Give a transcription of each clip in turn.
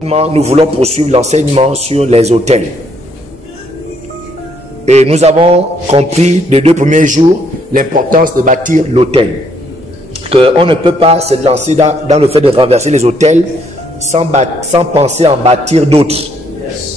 Nous voulons poursuivre l'enseignement sur les autels. Et nous avons compris les 2 premiers jours l'importance de bâtir l'autel. Qu'on ne peut pas se lancer dans le fait de renverser les autels sans penser en bâtir d'autres.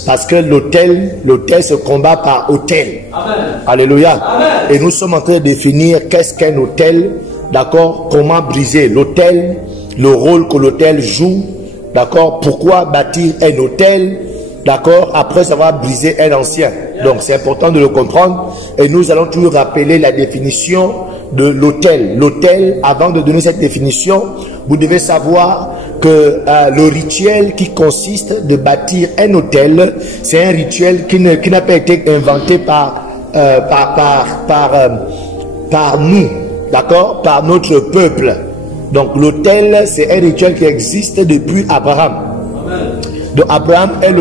Parce que l'autel se combat par autel. Amen. Alléluia. Amen. Et nous sommes en train de définir qu'est-ce qu'un autel, d'accord, comment briser l'autel, le rôle que l'autel joue, d'accord, pourquoi bâtir un autel, d'accord, après avoir brisé un ancien. Donc c'est important de le comprendre et nous allons toujours rappeler la définition de l'autel. L'autel, avant de donner cette définition, vous devez savoir que le rituel qui consiste de bâtir un autel, c'est un rituel qui n'a pas été inventé par nous, d'accord, par notre peuple. Donc l'autel, c'est un rituel qui existe depuis Abraham. Amen. Donc Abraham est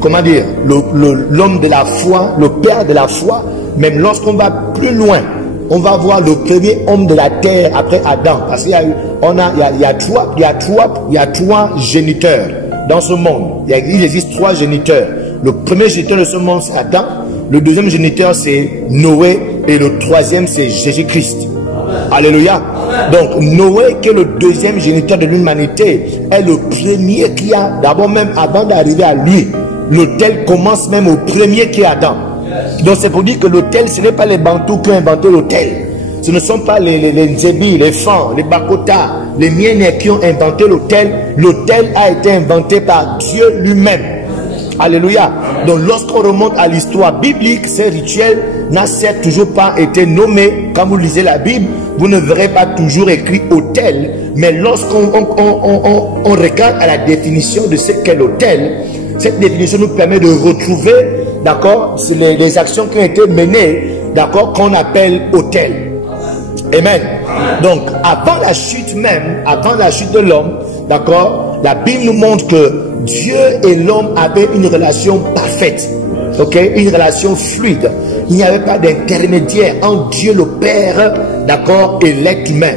comment dire, l'homme de la foi, le père de la foi. Même lorsqu'on va plus loin, on va voir le premier homme de la terre après Adam. Parce qu'il y a trois géniteurs dans ce monde. Il existe 3 géniteurs. Le premier géniteur de ce monde, c'est Adam. Le deuxième géniteur, c'est Noé. Et le troisième, c'est Jésus-Christ. Alléluia. Donc Noé, qui est le deuxième géniteur de l'humanité, est le premier qui a, d'abord même avant d'arriver à lui, l'autel commence même au premier qui est Adam. Donc c'est pour dire que l'autel, ce n'est pas les Bantous qui ont inventé l'autel. Ce ne sont pas les Nzebi, les Fan, les Bakota, les Miennes qui ont inventé l'autel. L'autel a été inventé par Dieu lui-même. Alléluia. Donc lorsqu'on remonte à l'histoire biblique, ces rituels n'a certes toujours pas été nommé. Quand vous lisez la Bible, vous ne verrez pas toujours écrit autel. Mais lorsqu'on regarde à la définition de ce qu'est l'autel, cette définition nous permet de retrouver, d'accord, les actions qui ont été menées, d'accord, qu'on appelle autel. Amen. Donc avant la chute même, avant la chute de l'homme, d'accord, la Bible nous montre que Dieu et l'homme avaient une relation parfaite, ok, une relation fluide. Il n'y avait pas d'intermédiaire entre Dieu le Père, d'accord, et l'être humain.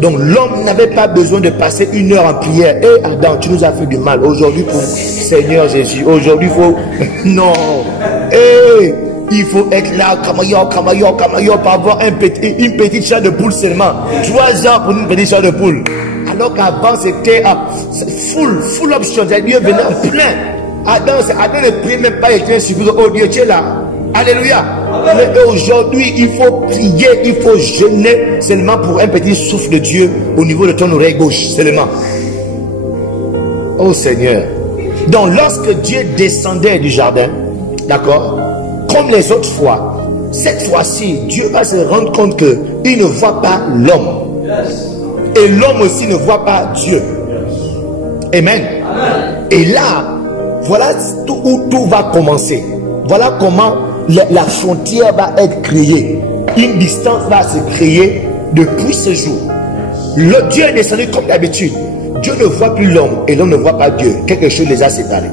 Donc l'homme n'avait pas besoin de passer 1 heure en prière. Et Adam, tu nous as fait du mal. Aujourd'hui, pour Seigneur Jésus, aujourd'hui, il faut... Non. Et il faut être là, kamayo, pour avoir une petite chair de poule seulement. 3 ans pour une petite chair de poule. Alors qu'avant, c'était full option. Dieu venait en plein. Adam ne priait même pas, il était suffisant. Oh Dieu, tu es là. Alléluia. Mais aujourd'hui, il faut prier, il faut jeûner seulement pour un petit souffle de Dieu au niveau de ton oreille gauche, seulement. Oh Seigneur. Donc lorsque Dieu descendait du jardin, d'accord, comme les autres fois, cette fois-ci, Dieu va se rendre compte qu'il ne voit pas l'homme. Et l'homme aussi ne voit pas Dieu. Amen. Et là, voilà où tout va commencer. Voilà comment la frontière va être créée. Une distance va se créer depuis ce jour. Le Dieu est descendu comme d'habitude. Dieu ne voit plus l'homme et l'homme ne voit pas Dieu. Quelque chose les a séparés.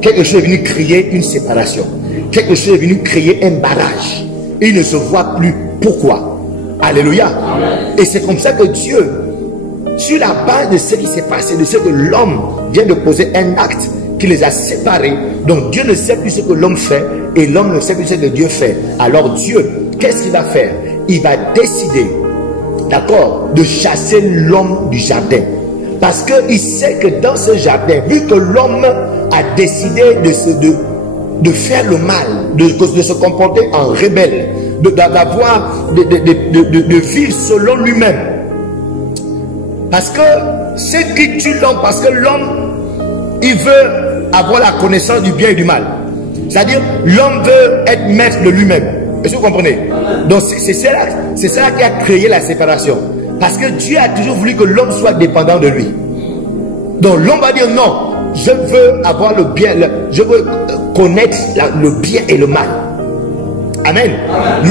Quelque chose est venu créer une séparation. Quelque chose est venu créer un barrage. Ils ne se voient plus. Pourquoi? Alléluia. Et c'est comme ça que Dieu, sur la base de ce qui s'est passé, de ce que l'homme vient de poser un acte qui les a séparés. Donc Dieu ne sait plus ce que l'homme fait et l'homme ne sait plus ce que Dieu fait. Alors Dieu, qu'est-ce qu'il va faire? Il va décider, d'accord, de chasser l'homme du jardin. Parce qu'il sait que dans ce jardin, vu que l'homme a décidé de faire le mal, de se comporter en rebelle, de vivre selon lui-même. Parce que ce qui tue l'homme, parce que l'homme, il veut avoir la connaissance du bien et du mal. C'est-à-dire, l'homme veut être maître de lui-même. Est-ce que vous comprenez? Donc, c'est cela qui a créé la séparation. Parce que Dieu a toujours voulu que l'homme soit dépendant de lui. Donc, l'homme va dire non, je veux avoir le bien, je veux connaître le bien et le mal. Amen.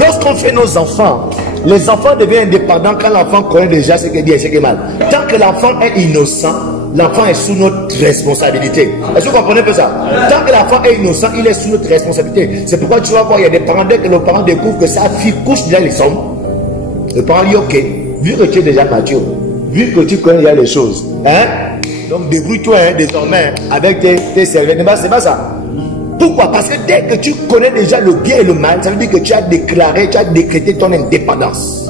Lorsqu'on fait nos enfants, les enfants deviennent indépendants quand l'enfant connaît déjà ce qui est bien et ce qui est mal. Tant que l'enfant est innocent, l'enfant est sous notre responsabilité. Est-ce que vous comprenez un peu ça? Tant que l'enfant est innocent, il est sous notre responsabilité. C'est pourquoi tu vas voir, il y a des parents, dès que le parent découvre que sa fille couche déjà les hommes, le parent dit ok, vu que tu es déjà mature, vu que tu connais déjà les choses, hein? Donc débrouille-toi désormais avec tes serviettes. C'est pas ça. Pourquoi? Parce que dès que tu connais déjà le bien et le mal, ça veut dire que tu as déclaré, tu as décrété ton indépendance.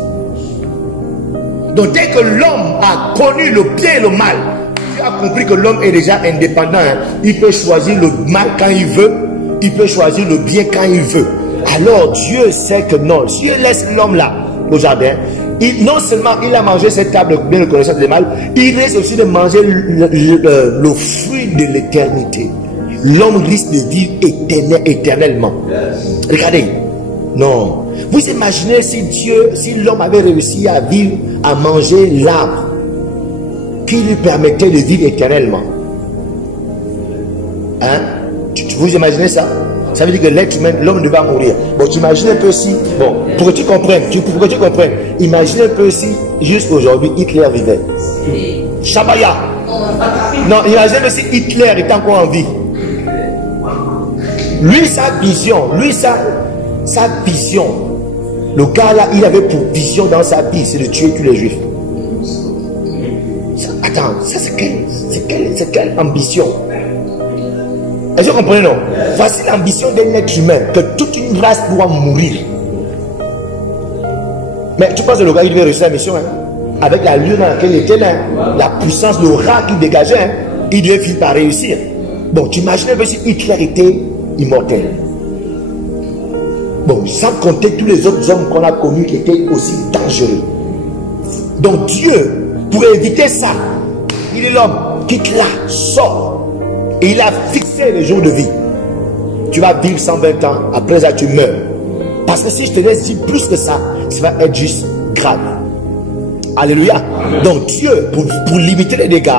Donc dès que l'homme a connu le bien et le mal, tu as compris que l'homme est déjà indépendant. Il peut choisir le mal quand il veut, il peut choisir le bien quand il veut. Alors Dieu sait que non, Dieu laisse l'homme là au jardin. Non seulement il a mangé cette table bien de connaissance des mal, il risque aussi de manger le fruit de l'éternité. L'homme risque de vivre éternellement. Regardez, non. Vous imaginez si l'homme avait réussi à vivre, à manger l'arbre qui lui permettait de vivre éternellement. Hein? Vous imaginez ça? Ça veut dire que l'être humain, l'homme ne va mourir. Bon, tu imagines un peu si, bon, pour que tu comprennes, imagine un peu si, juste aujourd'hui, Hitler vivait. Shabaya. Non, imagine un peu si Hitler est encore en vie. Lui, sa vision, le gars là, il avait pour vision dans sa vie, c'est de tuer tous les juifs. Attends, ça c'est quelle ambition? Est-ce que vous comprenez, non? Voici l'ambition d'un être humain, que toute une race doit mourir. Mais tu penses que le gars, il devait réussir la mission, avec la lieu dans laquelle il était là, la puissance, le rat qu'il dégageait, il devait finir par réussir. Bon, tu imagines un peu si Hitler était immortel. Bon, sans compter tous les autres hommes qu'on a connus qui étaient aussi dangereux. Donc Dieu, pour éviter ça, il est l'homme, quitte là, sort. Et il a fixé les jours de vie. Tu vas vivre 120 ans, après ça tu meurs. Parce que si je te laisse dire plus que ça, ça va être juste grave. Alléluia. Amen. Donc Dieu, pour limiter les dégâts,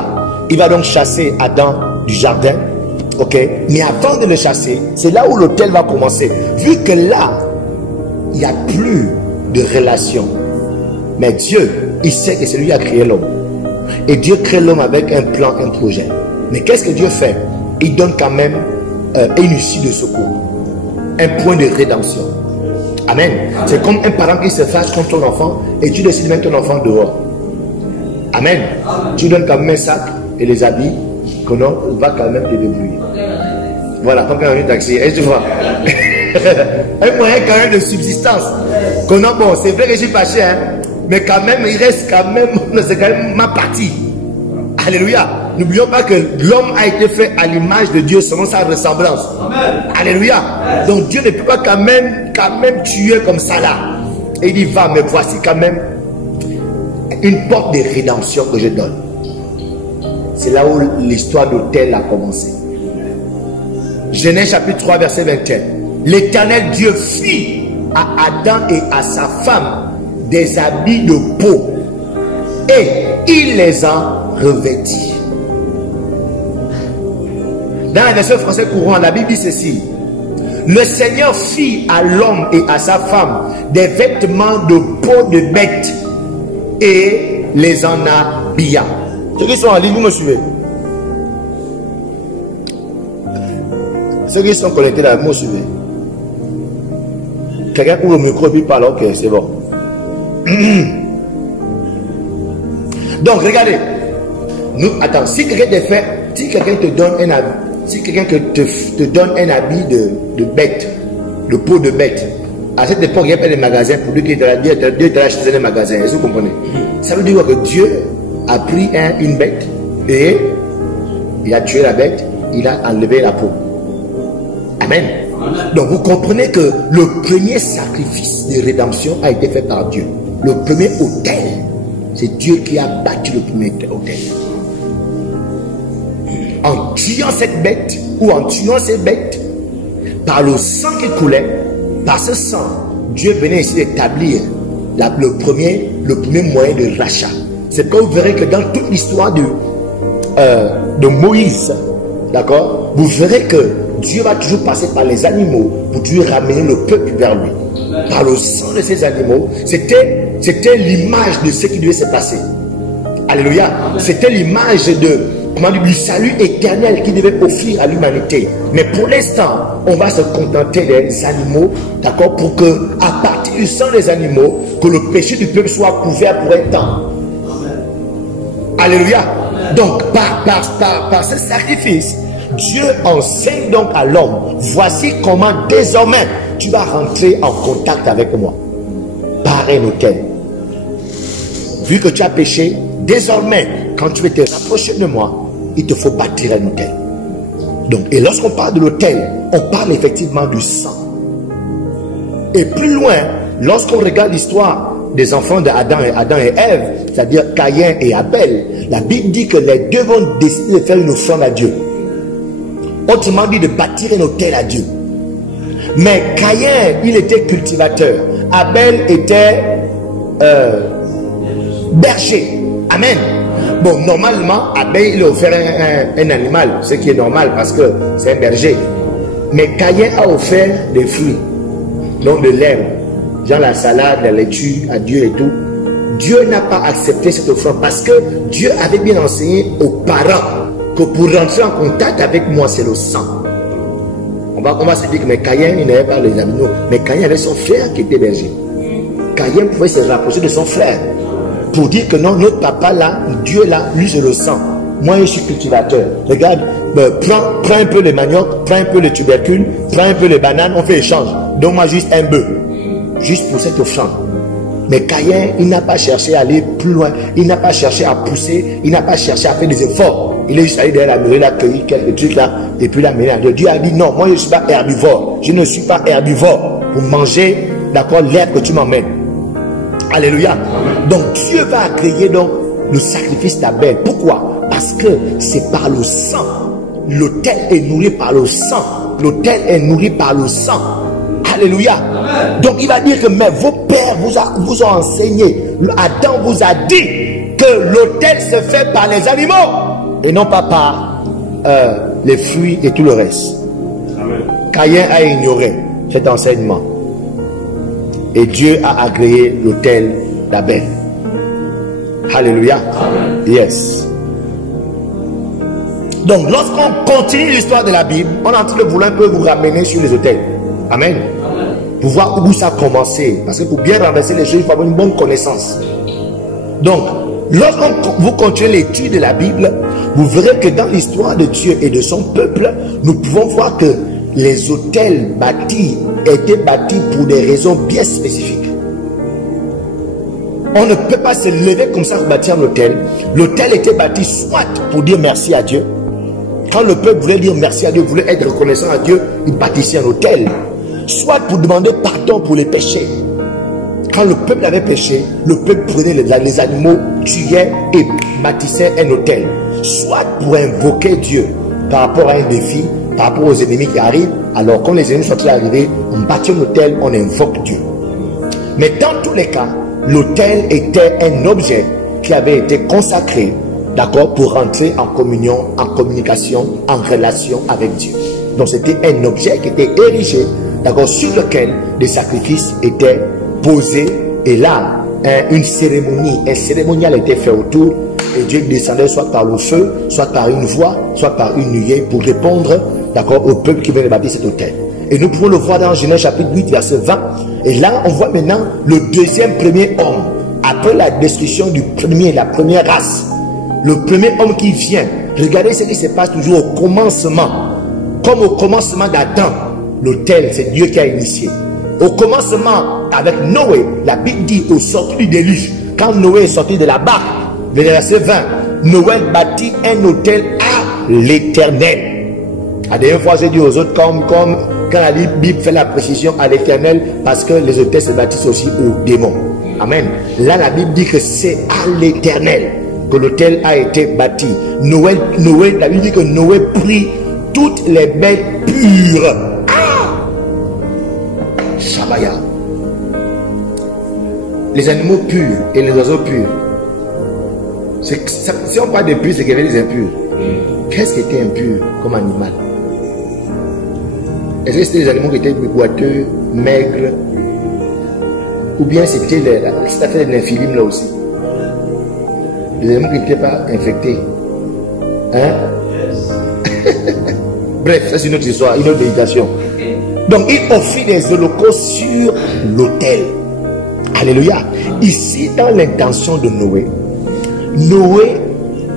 il va donc chasser Adam du jardin. Ok, mais avant de le chasser, c'est là où l'autel va commencer. Vu que là, il n'y a plus de relation. Mais Dieu, il sait que c'est lui qui a créé l'homme. Et Dieu crée l'homme avec un plan, un projet. Mais qu'est-ce que Dieu fait? Il donne quand même une issue de secours. Un point de rédemption. Amen. C'est comme un parent qui se fâche contre ton enfant et tu décides de mettre ton enfant dehors. Amen. Tu donnes quand même un sac et les habits que non, il va quand même te débrouiller. Voilà, comme quand on est taxi. Est-ce que tu vois? Un moyen quand même de subsistance. Que non, bon, c'est vrai que je suis fâché, mais quand même, il reste quand même, c'est quand même ma partie. Alléluia. N'oublions pas que l'homme a été fait à l'image de Dieu selon sa ressemblance. Amen. Alléluia. Amen. Donc Dieu ne peut pas quand même tuer comme ça là. Et il dit, va, mais voici quand même une porte de rédemption que je donne. C'est là où l'histoire d'Autel a commencé. Genèse chapitre 3 verset 21. L'Éternel Dieu fit à Adam et à sa femme des habits de peau et il les a revêtis. Dans la version française courante, la Bible dit ceci: le Seigneur fit à l'homme et à sa femme des vêtements de peau de bête et les en habilla. Ceux qui sont en ligne, vous me suivez? Ceux qui sont connectés là, vous me suivez? Quelqu'un ouvre le micro et puis parle, ok, c'est bon. Donc, regardez. Nous, attends, si quelqu'un te donne un habit, si quelqu'un te donne un habit de bête, de peau de bête, à cette époque, il y avait des magasins, pour lui qui était là, Dieu était là chez les magasins, est-ce que vous comprenez? Ça veut dire que Dieu a pris une bête et il a tué la bête, il a enlevé la peau. Amen. Donc vous comprenez que le premier sacrifice de rédemption a été fait par Dieu. Le premier autel, c'est Dieu qui a battu le premier autel. En tuant cette bête, ou en tuant ces bêtes, par le sang qui coulait, par ce sang, Dieu venait ici d'établir le premier moyen de rachat. C'est pourquoi vous verrez que dans toute l'histoire de Moïse, d'accord, vous verrez que Dieu va toujours passer par les animaux pour toujours ramener le peuple vers lui. Par le sang de ces animaux, c'était l'image de ce qui devait se passer. Alléluia. C'était l'image du salut éternel qui devait offrir à l'humanité. Mais pour l'instant, on va se contenter des animaux, d'accord, pour que, à partir du sang des animaux, que le péché du peuple soit couvert pour un temps. Alléluia. Donc, par ce sacrifice, Dieu enseigne donc à l'homme, voici comment désormais tu vas rentrer en contact avec moi par un autel. Vu que tu as péché, désormais, quand tu veux te rapprocher de moi, il te faut bâtir un autel. Donc, et lorsqu'on parle de l'autel, on parle effectivement du sang. Et plus loin, lorsqu'on regarde l'histoire des enfants d'Adam et Ève, c'est-à-dire Caïn et Abel, la Bible dit que les deux vont décider de faire une offrande à Dieu. Autrement dit, de bâtir un autel à Dieu. Mais Caïn, il était cultivateur. Abel était berger. Amen. Bon, normalement, Abel, il a offert un animal, ce qui est normal parce que c'est un berger. Mais Caïn a offert des fruits, donc de l'herbe, genre la salade, la laitue à Dieu et tout. Dieu n'a pas accepté cette offrande parce que Dieu avait bien enseigné aux parents que pour rentrer en contact avec moi, c'est le sang. On va se dire que mais Caïn, il n'avait pas les animaux, mais Caïn avait son frère qui était berger. Caïn pouvait se rapprocher de son frère pour dire que non, notre papa là, Dieu là, lui c'est le sang. Moi je suis cultivateur. Regarde, prends un peu le manioc, prends un peu le tubercule, prends un peu les bananes, on fait échange. Donne-moi juste un bœuf, juste pour cette offrande. Mais Caïn, il n'a pas cherché à aller plus loin, il n'a pas cherché à pousser, il n'a pas cherché à faire des efforts. Il est juste allé derrière la muraille, il a cueilli quelques trucs là, et puis l'amené à Dieu. Dieu a dit non, moi je ne suis pas herbivore, je ne suis pas herbivore pour manger, d'accord, l'herbe que tu m'emmènes. Alléluia. Donc Dieu va créer donc le sacrifice d'Abel. Pourquoi? Parce que c'est par le sang. L'autel est nourri par le sang. L'autel est nourri par le sang. Alléluia. Donc il va dire que mais vos pères vous ont enseigné. Adam vous a dit que l'autel se fait par les animaux et non pas par les fruits et tout le reste. Caïn a ignoré cet enseignement. Et Dieu a agréé l'autel d'Abel. Alléluia. Yes. Donc, lorsqu'on continue l'histoire de la Bible, on est en train de vouloir un peu vous ramener sur les autels. Amen. Pour voir où ça a commencé. Parce que pour bien renverser les choses, il faut avoir une bonne connaissance. Donc, lorsqu'on vous continuez l'étude de la Bible, vous verrez que dans l'histoire de Dieu et de son peuple, nous pouvons voir que les autels bâtis étaient bâtis pour des raisons bien spécifiques. On ne peut pas se lever comme ça pour bâtir un autel. L'autel était bâti soit pour dire merci à Dieu. Quand le peuple voulait dire merci à Dieu, voulait être reconnaissant à Dieu, il bâtissait un autel. Soit pour demander pardon pour les péchés. Quand le peuple avait péché, le peuple prenait les animaux, tuait et bâtissait un autel. Soit pour invoquer Dieu par rapport à un défi, par rapport aux ennemis qui arrivent. Alors quand les ennemis sont arrivés, on bâtit un autel, on invoque Dieu. Mais dans tous les cas, l'autel était un objet qui avait été consacré, d'accord, pour rentrer en communion, en communication, en relation avec Dieu. Donc c'était un objet qui était érigé, d'accord, sur lequel des sacrifices étaient posés. Et là, une cérémonie, un cérémonial était fait autour. Et Dieu descendait soit par le feu, soit par une voix, soit par une nuée pour répondre, d'accord, au peuple qui venait bâtir cet autel. Et nous pouvons le voir dans Genèse chapitre 8, verset 20. Et là, on voit maintenant le premier homme. Après la destruction du la première race. Le premier homme qui vient. Regardez ce qui se passe toujours au commencement. Comme au commencement d'Adam. L'autel, c'est Dieu qui a initié. Au commencement, avec Noé, la Bible dit au sortir du déluge, quand Noé est sorti de la barque, verset 20, Noé bâtit un autel à l'Éternel. La dernière fois, j'ai dit aux autres, comme quand la Bible fait la précision à l'Éternel, parce que les autels se bâtissent aussi aux démons. Amen. Là, la Bible dit que c'est à l'Éternel que l'autel a été bâti. Noé, la Bible dit que Noé prit toutes les bêtes pures. Ah! Shabaya. Les animaux purs et les oiseaux purs. Si on parle de pur, c'est qu'il y avait des impurs. Qu'est-ce qui était impur comme animal? Est-ce que c'était des animaux qui étaient boiteux, maigres? Ou bien c'était des nymphilim là aussi? Les animaux qui n'étaient pas infectés. Hein? Bref, ça c'est une autre histoire, une autre méditation. Donc il offrit des holocaustes sur l'autel. Alléluia. Ici, dans l'intention de Noé, Noé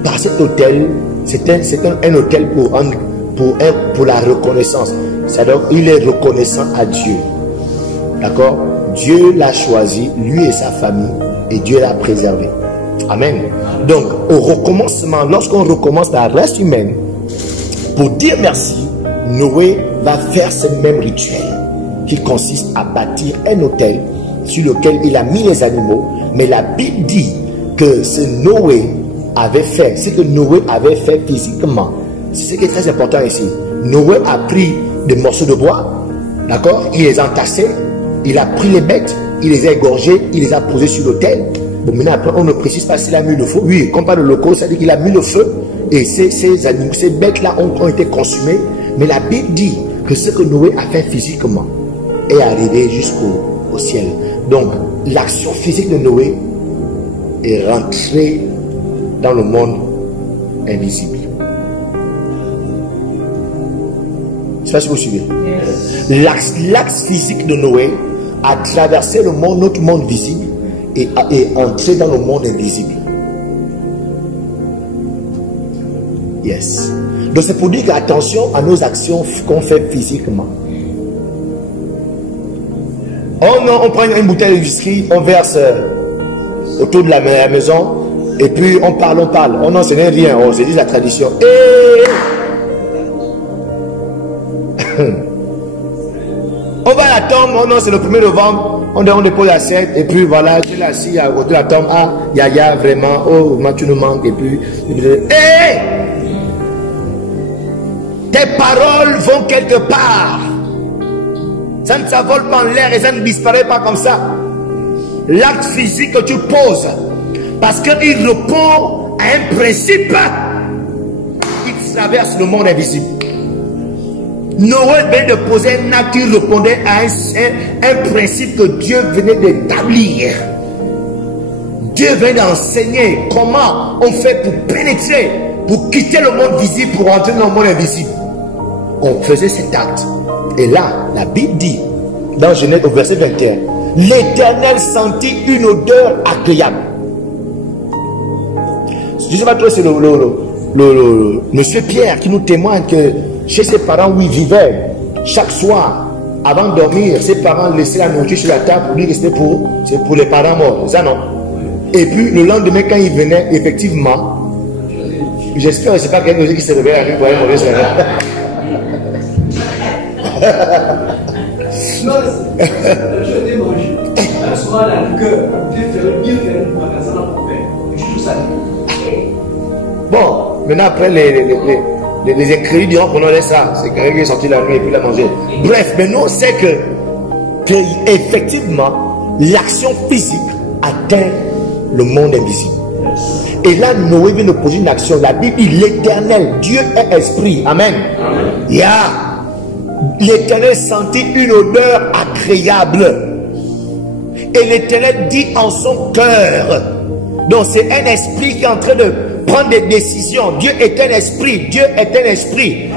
par cet autel, c'est un autel pour la reconnaissance. C'est-à-dire, il est reconnaissant à Dieu. D'accord? Dieu l'a choisi, lui et sa famille, et Dieu l'a préservé. Amen. Donc, au recommencement, lorsqu'on recommence la race humaine, pour dire merci, Noé va faire ce même rituel qui consiste à bâtir un autel sur lequel il a mis les animaux. Mais la Bible dit que ce Noé avait fait, ce que Noé avait fait physiquement, c'est ce qui est très important ici. Noé a pris des morceaux de bois, d'accord, il les a entassés, il a pris les bêtes, il les a égorgées, il les a posées sur l'autel. Bon, maintenant, après, on ne précise pas s'il a mis le feu. Oui, comme par le loco, ça dit qu'il a mis le feu et ces animaux, ces bêtes-là ont été consumées. Mais la Bible dit que ce que Noé a fait physiquement est arrivé jusqu'au ciel. Donc, l'action physique de Noé est rentrée dans le monde invisible. Je ne sais pas si vous suivez. L'axe physique de Noé a traversé le monde, notre monde visible, et est entré dans le monde invisible. Yes. Donc c'est pour dire qu'attention à nos actions qu'on fait physiquement. Oh non, on prend une bouteille de whisky, on verse autour de la maison, et puis on parle. Oh non, ce n'est rien, oh, c'est juste la tradition. On va à la tombe, oh non, c'est le 1er novembre, on dépose l'assiette, et puis voilà, je l'ai assis à côté de la tombe, ah, Yaya, vraiment, oh, moi tu nous manques, et puis, tes paroles vont quelque part. Ça ne s'envole pas en l'air et ça ne disparaît pas comme ça. L'acte physique que tu poses, parce qu'il répond à un principe, il traverse le monde invisible. Noé venait de poser un acte qui répondait à un principe que Dieu venait d'établir. Dieu venait d'enseigner comment on fait pour pénétrer, pour quitter le monde visible, pour entrer dans le monde invisible. On faisait cet acte. Et là, la Bible dit, dans Genèse au verset 21, l'Éternel sentit une odeur agréable. Je ne sais pas trop, c'est le monsieur Pierre qui nous témoigne que chez ses parents où il vivait, chaque soir, avant de dormir, ses parents laissaient la nourriture sur la table pour dire que c'était pour les parents morts. Ça non. Et puis le lendemain, quand il venait, effectivement, j'espère que ce n'est pas quelqu'un qui se réveille à la nuit pour aller mauvais soirée. Non, je t'ai mangé. Souvent, la liqueur, bien faire une magasin pour faire. Je suis tout ça. Bon, maintenant, après les écrits diront qu'on laisse ça. C'est quelqu'un qui est sorti la nuit et puis l'a mangé. Bref, mais nous, on sait que effectivement, l'action physique atteint le monde invisible. Et là, Noé vient de poser une action. La Bible dit l'Éternel, Dieu est esprit. Amen. Yeah. L'Éternel sentit une odeur agréable. Et l'Éternel dit en son cœur. Donc c'est un esprit qui est en train de prendre des décisions. Dieu est un esprit. Dieu est un esprit.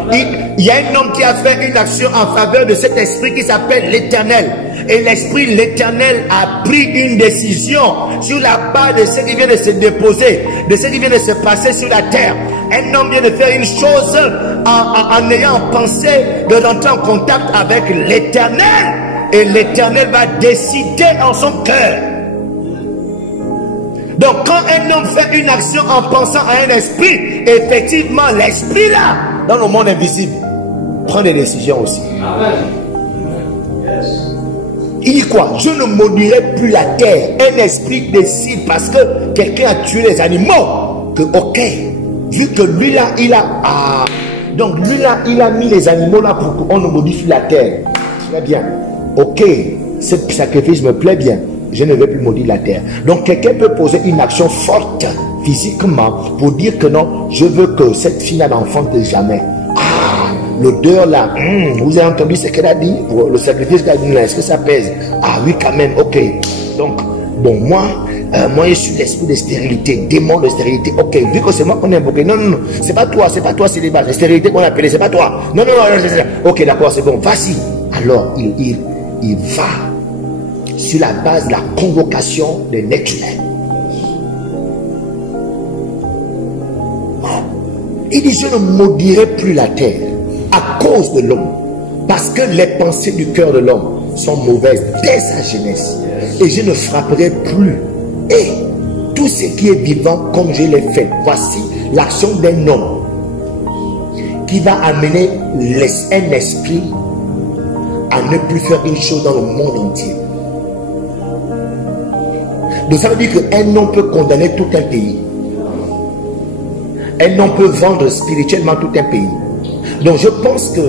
Il y a un homme qui a fait une action en faveur de cet esprit qui s'appelle l'Éternel. Et l'esprit, l'Éternel a pris une décision sur la base de ce qui vient de se déposer, de ce qui vient de se passer sur la terre. Un homme vient de faire une chose en ayant pensé de rentrer en contact avec l'Éternel. Et l'Éternel va décider en son cœur. Donc quand un homme fait une action en pensant à un esprit, effectivement l'esprit là, dans le monde invisible, prend des décisions aussi. Amen. Il dit quoi? Je ne maudirai plus la terre. Un esprit décide parce que quelqu'un a tué les animaux. Que ok, vu que lui là, il a... donc lui là, il a mis les animaux là pour qu'on ne modifie la terre. Très bien. Ok, ce sacrifice me plaît bien. Je ne vais plus maudire la terre. Donc quelqu'un peut poser une action forte physiquement pour dire que non, je veux que cette fille n'enfante jamais. L'odeur là, vous avez entendu ce qu'elle a dit? Le sacrifice qu'elle a dit là, est-ce que ça pèse? Ah oui, quand même, ok. Donc, bon, moi je suis l'esprit de stérilité, démon de stérilité. Ok, vu que c'est moi qu'on a invoqué. Non, c'est pas toi, c'est les bases. La stérilité qu'on a appelée, c'est pas toi. Non, ok, d'accord, c'est bon, vas-y. Alors, il va sur la base de la convocation de l'être humain. Il dit, je ne maudirai plus la terre à cause de l'homme, parce que les pensées du cœur de l'homme sont mauvaises dès sa jeunesse. Et je ne frapperai plus. Et tout ce qui est vivant comme je l'ai fait. Voici l'action d'un homme qui va amener un esprit à ne plus faire une chose dans le monde entier. Donc ça veut dire qu'un homme peut condamner tout un pays. Un homme peut vendre spirituellement tout un pays. Donc je pense que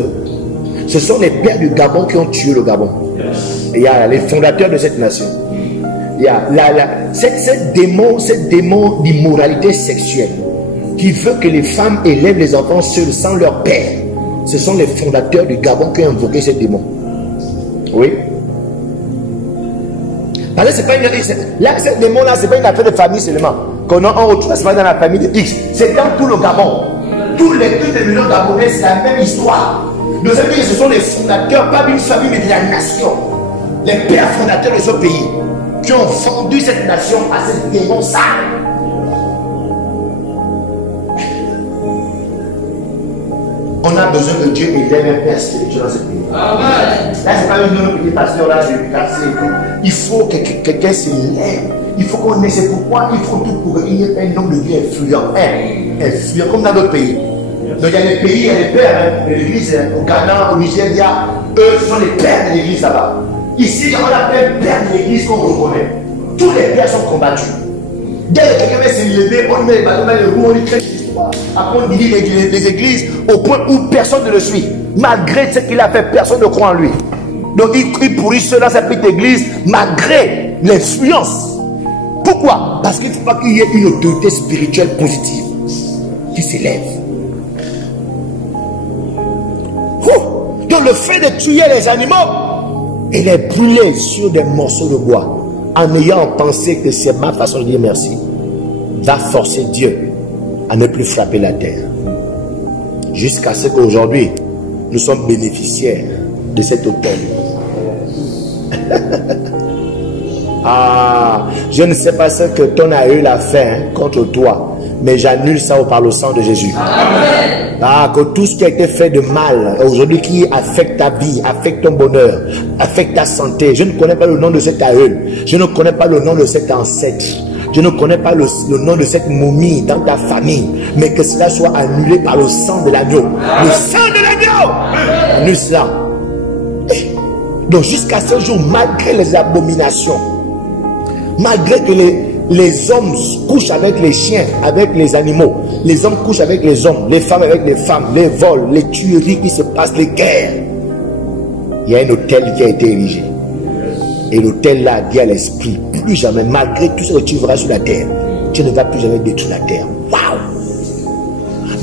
ce sont les pères du Gabon qui ont tué le Gabon. Il y a les fondateurs de cette nation. Il y a cette démon d'immoralité sexuelle qui veut que les femmes élèvent les enfants seuls sans leur père. Ce sont les fondateurs du Gabon qui ont invoqué ce démon. Oui. Parce que c'est pas ce démon-là, c'est pas une affaire de famille seulement. Qu'on a en autre, c'est pas dans la famille de X. C'est dans tout le Gabon. Tous les millions Gabonais, c'est la même histoire. Donc ça veut dire que ce sont les fondateurs, pas d'une famille, mais de la nation. Les pères fondateurs de ce pays qui ont vendu cette nation à ce démon sale. On a besoin que Dieu élève un père spirituel dans ce pays. Amen. Là, c'est pas une petite pasteur là, il faut que quelqu'un s'élève. Il faut qu'on ait, c'est pourquoi il faut tout pour qu'il y ait un homme de Dieu influent. Influent comme dans d'autres pays. Donc il y a des pays, il y a des pères de l'église, au Ghana, au Nigeria, eux ce sont les pères de l'église là-bas. Ici, on appelle père de l'église qu'on reconnaît. Tous les pères sont combattus. Dès que quelqu'un va s'élever, on met les bâtons dans les roues, on lui crée des histoires. Après on divise les églises au point où personne ne le suit. Malgré ce qu'il a fait, personne ne croit en lui. Donc il pourrit cela, sa petite église, malgré l'influence. Pourquoi? Parce qu'il ne faut pas qu'il y ait une autorité spirituelle positive qui s'élève. Donc le fait de tuer les animaux et les brûler sur des morceaux de bois, en ayant pensé que c'est ma façon de dire merci, va forcer Dieu à ne plus frapper la terre. Jusqu'à ce qu'aujourd'hui, nous sommes bénéficiaires de cet autel. Ah, je ne sais pas ce que ton aïeul a fait contre toi, mais j'annule ça par le sang de Jésus. Amen. Ah, que tout ce qui a été fait de mal aujourd'hui, qui affecte ta vie, affecte ton bonheur, affecte ta santé. Je ne connais pas le nom de cet aïeul, je ne connais pas le nom de cet ancêtre, je ne connais pas le nom de cette momie dans ta famille, mais que cela soit annulé par le sang de l'agneau. Le sang de l'agneau annule cela. Donc jusqu'à ce jour, malgré les abominations, malgré que les hommes couchent avec les chiens, avec les animaux, les hommes couchent avec les hommes, les femmes avec les femmes, les vols, les tueries qui se passent, les guerres, il y a un autel qui a été érigé. Et l'autel là dit à l'esprit, plus jamais, malgré tout ce que tu verras sur la terre, tu ne vas plus jamais détruire la terre. Waouh!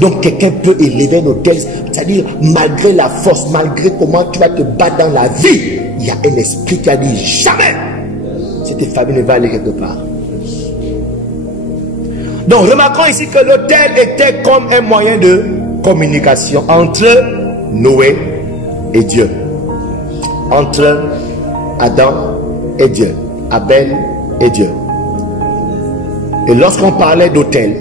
Donc quelqu'un peut élever un autel, c'est-à-dire malgré la force, malgré comment tu vas te battre dans la vie, il y a un esprit qui a dit jamais cette famille ne va aller quelque part. Donc remarquons ici que l'autel était comme un moyen de communication entre Noé et Dieu, entre Adam et Dieu, Abel et Dieu. Et lorsqu'on parlait d'autel,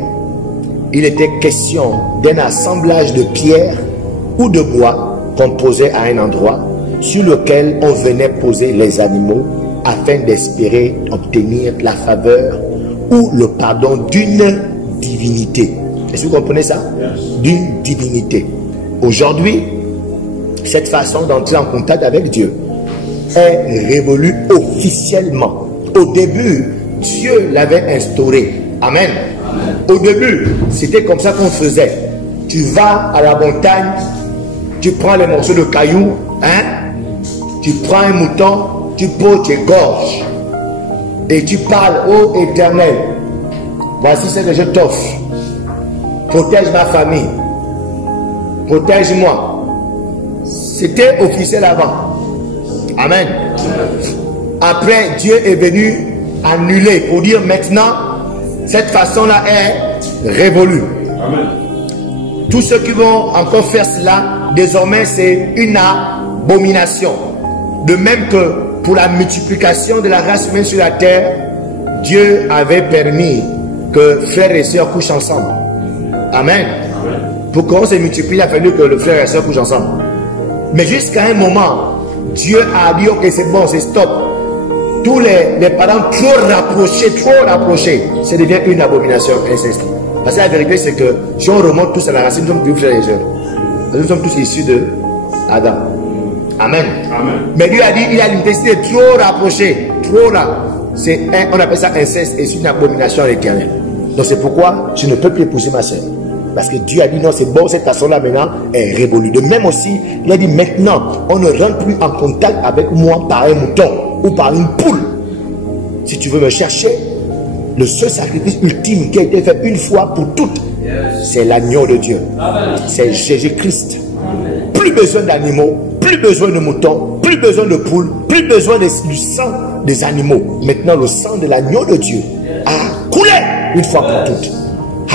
il était question d'un assemblage de pierres ou de bois qu'on posait à un endroit sur lequel on venait poser les animaux afin d'espérer obtenir la faveur ou le pardon d'une divinité. Est-ce que vous comprenez ça? D'une divinité. Aujourd'hui, cette façon d'entrer en contact avec Dieu est révolue officiellement. Au début, Dieu l'avait instauré. Amen. Amen. Au début, c'était comme ça qu'on faisait. Tu vas à la montagne, tu prends les morceaux de cailloux, hein? Tu prends un mouton, tu poses tes gorges et tu parles, ô Éternel, voici ce que je t'offre. Protège ma famille, protège-moi. C'était officiel avant. Amen. Après, Dieu est venu annuler pour dire maintenant, cette façon-là est révolue. Amen. Tous ceux qui vont encore faire cela, désormais c'est une abomination. De même que pour la multiplication de la race humaine sur la terre, Dieu avait permis que frères et sœurs couchent ensemble. Amen. Amen. Pour qu'on se multiplie, il a fallu que le frère et la soeur couchent ensemble. Mais jusqu'à un moment, Dieu a dit, ok, c'est bon, c'est stop. Tous les parents trop rapprochés, ça devient une abomination, inceste. Parce que la vérité, c'est que si on remonte tous à la racine, nous sommes tous frères et sœurs. Nous sommes tous issus de Adam. Amen. Amen. Mais Dieu a dit, il a limité, si c'est trop rapproché, trop là. On appelle ça inceste et c'est une abomination à l'Éternel. Donc c'est pourquoi je ne peux plus épouser ma soeur. Parce que Dieu a dit non, c'est bon, cette personne-là maintenant est révolue. De même aussi, il a dit maintenant, on ne rentre plus en contact avec moi par un mouton ou par une poule. Si tu veux me chercher, le seul sacrifice ultime qui a été fait une fois pour toutes, c'est l'agneau de Dieu. C'est Jésus-Christ. Plus besoin d'animaux, plus besoin de moutons, plus besoin de poules, plus besoin du sang des animaux. Maintenant, le sang de l'agneau de Dieu a coulé une fois pour toutes.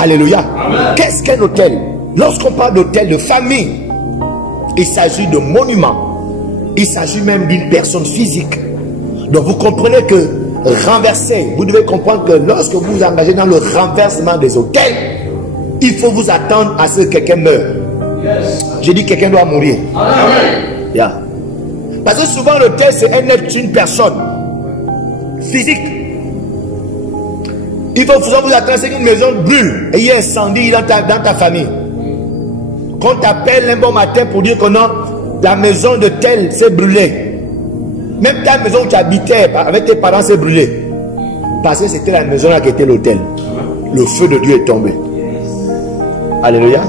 Alléluia. Qu'est-ce qu'un hôtel? Lorsqu'on parle d'hôtel de famille, il s'agit de monuments. Il s'agit même d'une personne physique. Donc vous comprenez que renverser, vous devez comprendre que lorsque vous vous engagez dans le renversement des hôtels, il faut vous attendre à ce que quelqu'un meure. J'ai dit quelqu'un doit mourir. Yeah. Parce que souvent l'hôtel c'est un être, une personne physique. Il faut vous attendre, c'est qu'une maison brûle et il y a un incendie dans ta famille. Qu'on t'appelle un bon matin pour dire que non, la maison de tel s'est brûlée. Même ta maison où tu habitais avec tes parents s'est brûlée. Parce que c'était la maison là qui était l'hôtel. Le feu de Dieu est tombé. Alléluia.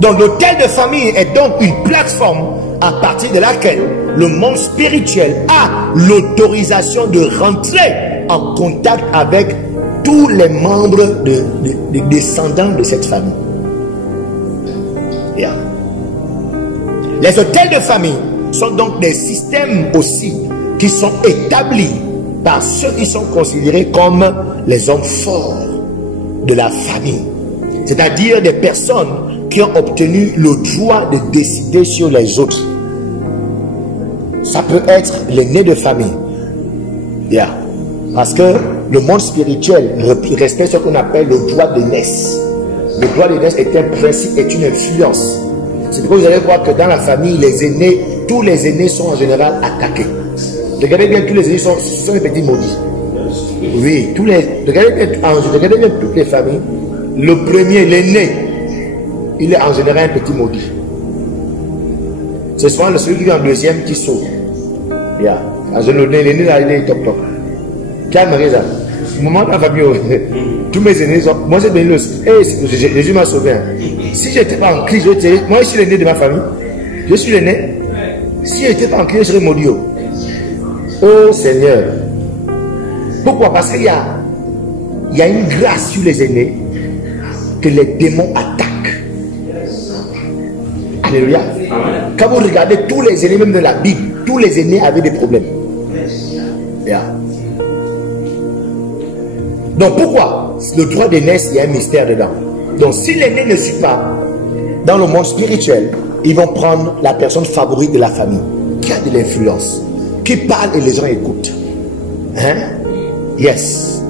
Donc l'hôtel de famille est donc une plateforme à partir de laquelle le monde spirituel a l'autorisation de rentrer en contact avec tous les membres des descendants de cette famille. Yeah. Les hôtels de famille sont donc des systèmes aussi qui sont établis par ceux qui sont considérés comme les hommes forts de la famille. C'est-à-dire des personnes qui ont obtenu le droit de décider sur les autres. Ça peut être l'aîné de famille. Yeah. Parce que le monde spirituel respecte ce qu'on appelle le droit d'aînesse. Le droit d'aînesse est un principe, est une influence. C'est pourquoi vous allez voir que dans la famille, les aînés, tous les aînés sont en général attaqués. Regardez bien, tous les aînés sont des petits maudits. Oui, regardez bien toutes les familles. Le premier, l'aîné, il est en général un petit maudit. C'est souvent celui qui est en deuxième qui sauve. Yeah. L'aîné là, il est top. Calme, Reza. Au moment de la famille, tous mes aînés sont. Moi, j'ai donné le. Jésus m'a sauvé. Si je n'étais pas en Christ, moi, je suis l'aîné de ma famille. Je suis l'aîné. Si je n'étais pas en Christ, je serais maudit. Oh Seigneur. Pourquoi? Parce qu'il y a une grâce sur les aînés que les démons attaquent. Alléluia. Quand vous regardez tous les aînés, même de la Bible, tous les aînés avaient des problèmes. Yeah. Donc pourquoi? Le droit d'aînesse, il y a un mystère dedans. Donc si l'aîné ne suit pas dans le monde spirituel, ils vont prendre la personne favorite de la famille, qui a de l'influence, qui parle et les gens écoutent. Hein? Yes.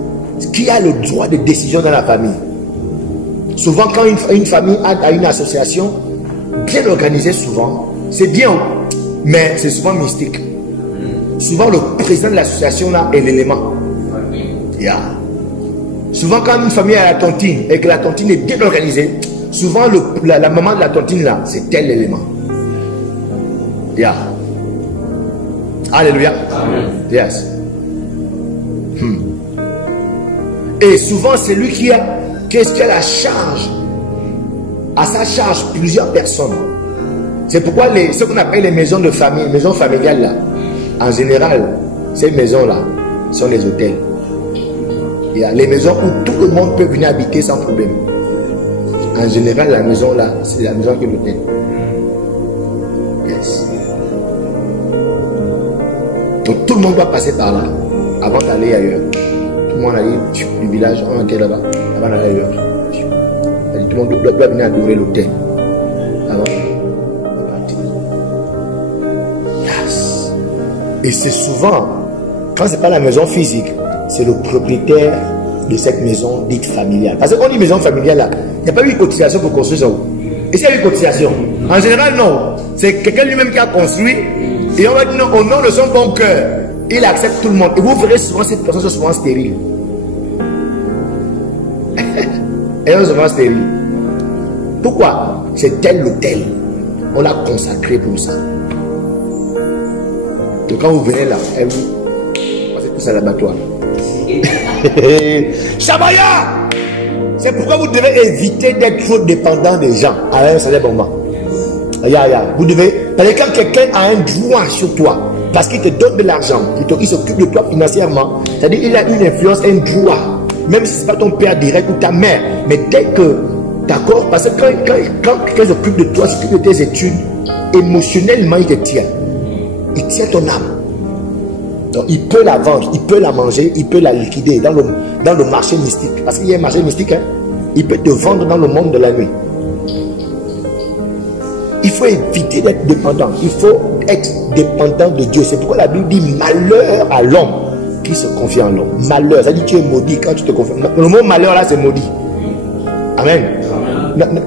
Qui a le droit de décision dans la famille. Souvent quand une famille a une association bien organisée, souvent, c'est bien, mais c'est souvent mystique. Souvent le président de l'association là est l'élément. Yeah. Souvent quand une famille a la tontine et que la tontine est bien organisée, souvent la maman de la tontine là, c'est tel élément. Yeah. Alléluia. Amen. Yes. Et souvent c'est lui qui a la charge, à sa charge plusieurs personnes. C'est pourquoi ce qu'on appelle les maisons de famille, maisons familiales là, en général, ces maisons là sont des hôtels. Il y a les maisons où tout le monde peut venir habiter sans problème. En général, la maison là, c'est la maison qui est l'hôtel. Yes. Donc tout le monde doit passer par là avant d'aller ailleurs. Tout le monde allait du village, on était là-bas, avant d'aller ailleurs. Tout le monde doit venir adorer l'hôtel. Avant de partir. Yes. Et c'est souvent, quand ce n'est pas la maison physique, c'est le propriétaire de cette maison dite familiale. Parce que quand on dit maison familiale là, n'y a pas eu de cotisation pour construire ça. Et s'il y a eu cotisation, en général, non. C'est quelqu'un lui-même qui a construit. Et on va dire non, au nom de son bon cœur, il accepte tout le monde. Et vous verrez souvent cette personne est souvent stérile. Elle est souvent stérile. Pourquoi? C'est tel ou tel. On l'a consacré pour ça. Donc quand vous venez là, elle vous passez tous à l'abattoir. Shabaya! C'est pourquoi vous devez éviter d'être trop dépendant des gens à un certain moment. Vous devez, parce que quand quelqu'un a un droit sur toi, parce qu'il te donne de l'argent, il s'occupe de toi financièrement, c'est-à-dire qu'il a une influence, un droit, même si ce n'est pas ton père direct ou ta mère, mais dès que, d'accord, parce que quand quelqu'un s'occupe de toi, s'occupe de tes études, émotionnellement il te tient. Il tient ton âme. Donc, il peut la vendre, il peut la manger, il peut la liquider dans le marché mystique. Parce qu'il y a un marché mystique, hein? Il peut te vendre dans le monde de la nuit. Il faut éviter d'être dépendant. Il faut être dépendant de Dieu. C'est pourquoi la Bible dit malheur à l'homme qui se confie en l'homme. Malheur, ça dit tu es maudit quand tu te confies. Le mot malheur là, c'est maudit. Amen.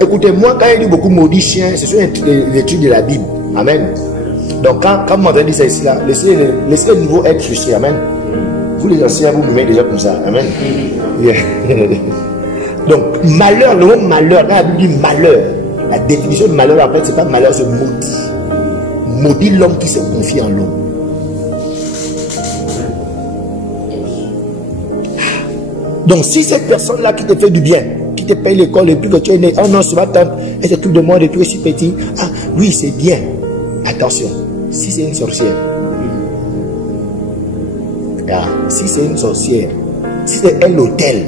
Écoutez, moi, quand il dit beaucoup maudit chien, c'est sur l'étude de la Bible. Amen. Donc, quand vous m'entendez ça ici, là, laissez le niveau être frustré. Amen. Vous les anciens, vous me mettez déjà comme ça. Amen. Yeah. Donc, malheur, le mot malheur, quand la Bible dit malheur, la définition de malheur, en fait, c'est pas malheur, c'est maudit. Maudit l'homme qui se confie en l'homme. Donc, si cette personne-là qui te fait du bien, qui te paye l'école depuis que tu es né, oh non, ce matin, elle s'occupe de moi depuis que je suis petit, ah oui, c'est bien. Attention, si c'est une sorcière, si c'est une sorcière, si c'est un hôtel,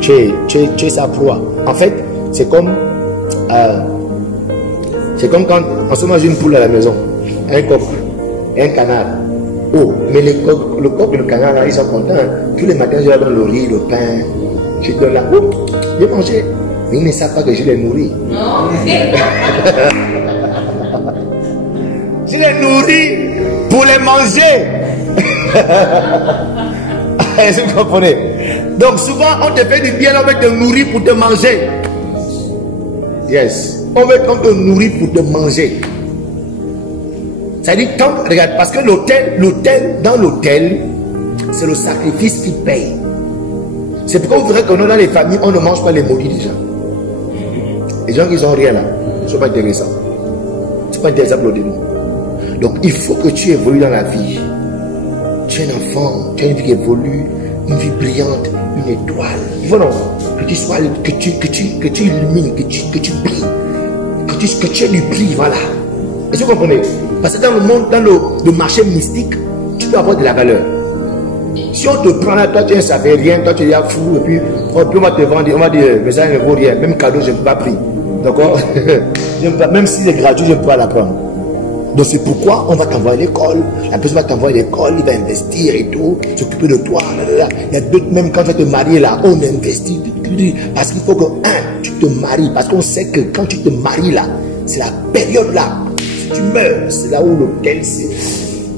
tu es sa proie. En fait, c'est comme quand on se mange une poule à la maison, un coq, un canard. Oh, mais le coq et le canard, là, ils sont contents. Tous les matins, je leur donne le riz, le pain. Je donne là, oh, j'ai mangé. Mais ils ne savent pas que je les nourris. Non. Je les nourris pour les manger. Est-ce que vous comprenez? Donc souvent, on te fait du bien, on veut te nourrir pour te manger. Yes. On te nourrir pour te manger. Ça dit, regarde, parce que dans l'hôtel, c'est le sacrifice qui paye. C'est pourquoi vous verrez que nous, dans les familles, on ne mange pas les maudits des gens. Les gens qui n'ont rien là, ne sont pas intéressants. Ce n'est pas intéressant pour nous. Donc, il faut que tu évolues dans la vie. Tu es un enfant, tu as une vie qui évolue, une vie brillante, une étoile. Il faut non, que tu sois, que tu illumines, que tu brilles, que tu aies du prix, voilà. Est-ce que vous comprenez? Parce que dans le monde, dans le marché mystique, tu dois avoir de la valeur. Si on te prend là, toi tu ne savais rien, toi tu es fou, et puis on va te vendre, on va dire, mais ça ne vaut rien, même cadeau, je ne peux pas prendre. D'accord? Même si c'est gratuit, je ne peux pas la prendre. Donc c'est pourquoi on va t'envoyer à l'école. La personne va t'envoyer à l'école, il va investir et tout, s'occuper de toi. Il y a d'autres, même quand tu vas te marier là, on investit. Parce qu'il faut que, tu te maries. Parce qu'on sait que quand tu te maries là, c'est la période là. Si tu meurs, c'est là où l'hôtel,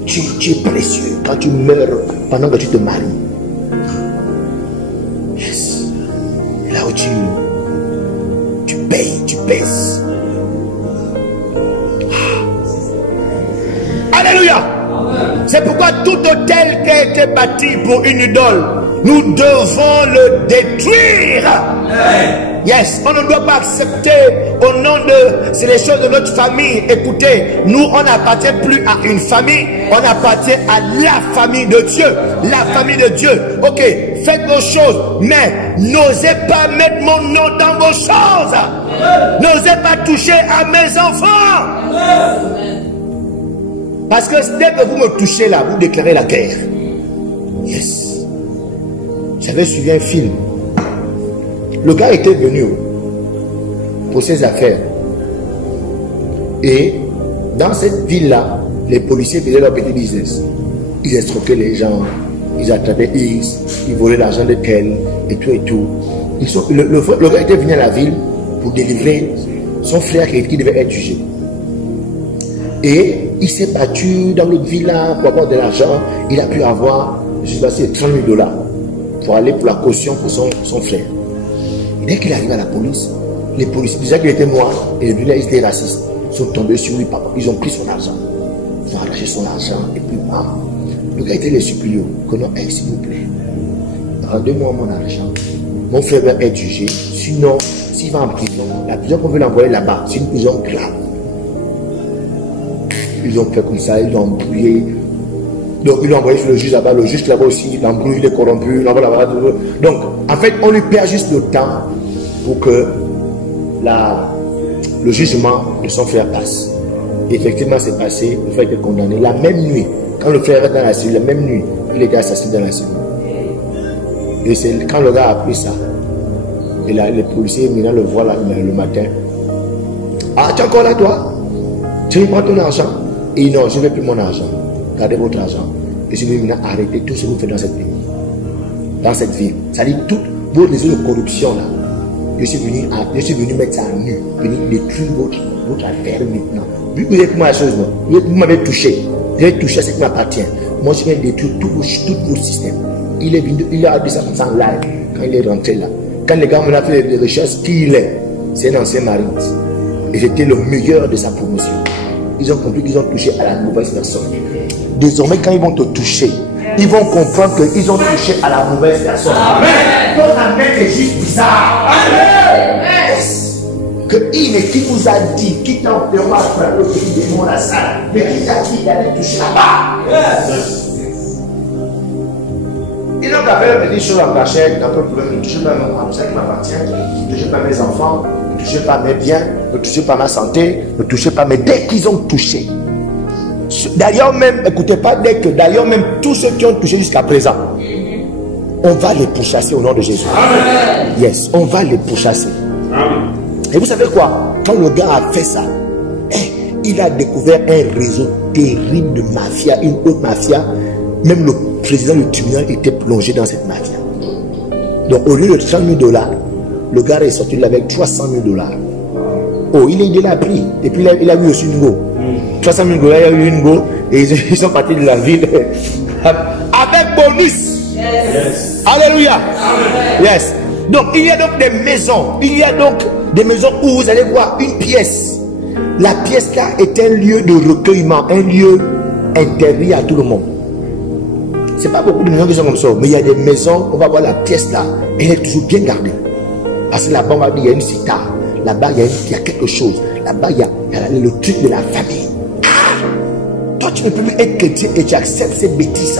tu es précieux. Quand tu meurs, pendant que tu te maries. Yes. Là où tu payes, tu pèses. Alléluia. C'est pourquoi tout hôtel qui a été bâti pour une idole, nous devons le détruire. Yes, on ne doit pas accepter au nom de... C'est les choses de notre famille. Écoutez, nous, on n'appartient plus à une famille, on appartient à la famille de Dieu. La famille de Dieu. Ok, faites vos choses, mais n'osez pas mettre mon nom dans vos choses. N'osez pas toucher à mes enfants. Parce que dès que vous me touchez là, vous déclarez la guerre. Yes. J'avais suivi un film. Le gars était venu pour ses affaires. Et dans cette ville-là, les policiers faisaient leur petit business. Ils escroquaient les gens, ils attrapaient X, ils volaient l'argent de tel, et tout et tout. Le gars était venu à la ville pour délivrer son frère qui devait être jugé. Et il s'est battu dans l'autre ville là pour avoir de l'argent. Il a pu avoir, je sais pas si c'est $30 000. pour aller pour la caution pour son frère. Et dès qu'il arrive à la police, les policiers, déjà qu'il était noir, et lui là, il était raciste, ils sont tombés sur lui, papa, ils ont pris son argent. Ils ont arraché son argent, et puis, le gars était les suppliés, que non, hey, s'il vous plaît, rendez-moi mon argent. Mon frère va être jugé, sinon, s'il va en prison, la prison qu'on veut l'envoyer là-bas, c'est une prison grave. Ils ont fait comme ça, ils l'ont embrouillé. Donc, ils l'ont envoyé sur le juge là-bas, le juge là-bas aussi, il l'embrouille, il est corrompu, il l'envoie là-bas. Donc, en fait, on lui perd juste le temps pour que le jugement de son frère passe. Et effectivement, c'est passé, le frère était condamné. La même nuit, quand le frère était dans la cellule, la même nuit, il était assassiné dans la cellule. Et c'est quand le gars a appris ça, et là, les policiers maintenant le voient là, le matin. Ah, tu es encore là, toi? Tu veux prendre ton argent? Et il dit non, je ne veux plus mon argent. Gardez votre argent. Et c'est lui maintenant arrêtez tout ce que vous faites dans cette ville. Dans cette ville. Ça dit toutes vos réseaux de corruption là. Je suis venu mettre ça à nu. Venir détruire votre affaire maintenant. Vu que vous êtes moi la chose, non? Vous m'avez touché. Vous avez touché à ce qui m'appartient. Moi, je viens détruire tout vos systèmes. Il a dit ça comme ça en live quand il est rentré là. Quand les gars m'ont fait des recherches, qui il est? C'est un ancien marine. Et j'étais le meilleur de sa promotion. Ils ont compris qu'ils ont touché à la mauvaise personne. Désormais, quand ils vont te toucher, ils vont comprendre qu'ils ont touché à la mauvaise personne. Amen. Ton amen est juste bizarre. Amen. Yes. Que il qui vous a dit, qui t'a envoyé à le pays démon la salle, mais qui t'a dit d'aller toucher là-bas. Yes. Ils n'ont qu'à faire des choses en cachette, un peu pour ne toucher pas mon ça qui m'appartient, ne touchez pas mes enfants, ne touchez pas mes biens, ne touchez pas ma santé, ne touchez pas. Mais dès qu'ils ont touché, d'ailleurs même, écoutez pas, d'ailleurs même tous ceux qui ont touché jusqu'à présent, on va les pourchasser au nom de Jésus. Amen. Yes, on va les pourchasser. Amen. Et vous savez quoi? Quand le gars a fait ça, il a découvert un réseau terrible de mafia, une autre mafia. Même le président du tribunal était plongé dans cette mafia. Donc au lieu de 30 000 $, le gars est sorti là avec 300 000 $. Oh, il l'a pris. Et puis il a eu aussi une go. 300 000 $, il a eu une go. Et ils sont partis de la ville avec bonus. Yes. Alléluia. Amen. Yes. Donc il y a donc des maisons. Il y a donc des maisons où vous allez voir une pièce. La pièce là est un lieu de recueillement, un lieu interdit à tout le monde. C'est pas beaucoup de maisons qui sont comme ça, mais il y a des maisons, on va voir la pièce là, elle est toujours bien gardée. Parce que là-bas, on va dire, il y a une cita, là-bas, il y a quelque chose, là-bas, il y a le truc de la famille. Toi, tu ne peux plus être chrétien et tu acceptes cette bêtise.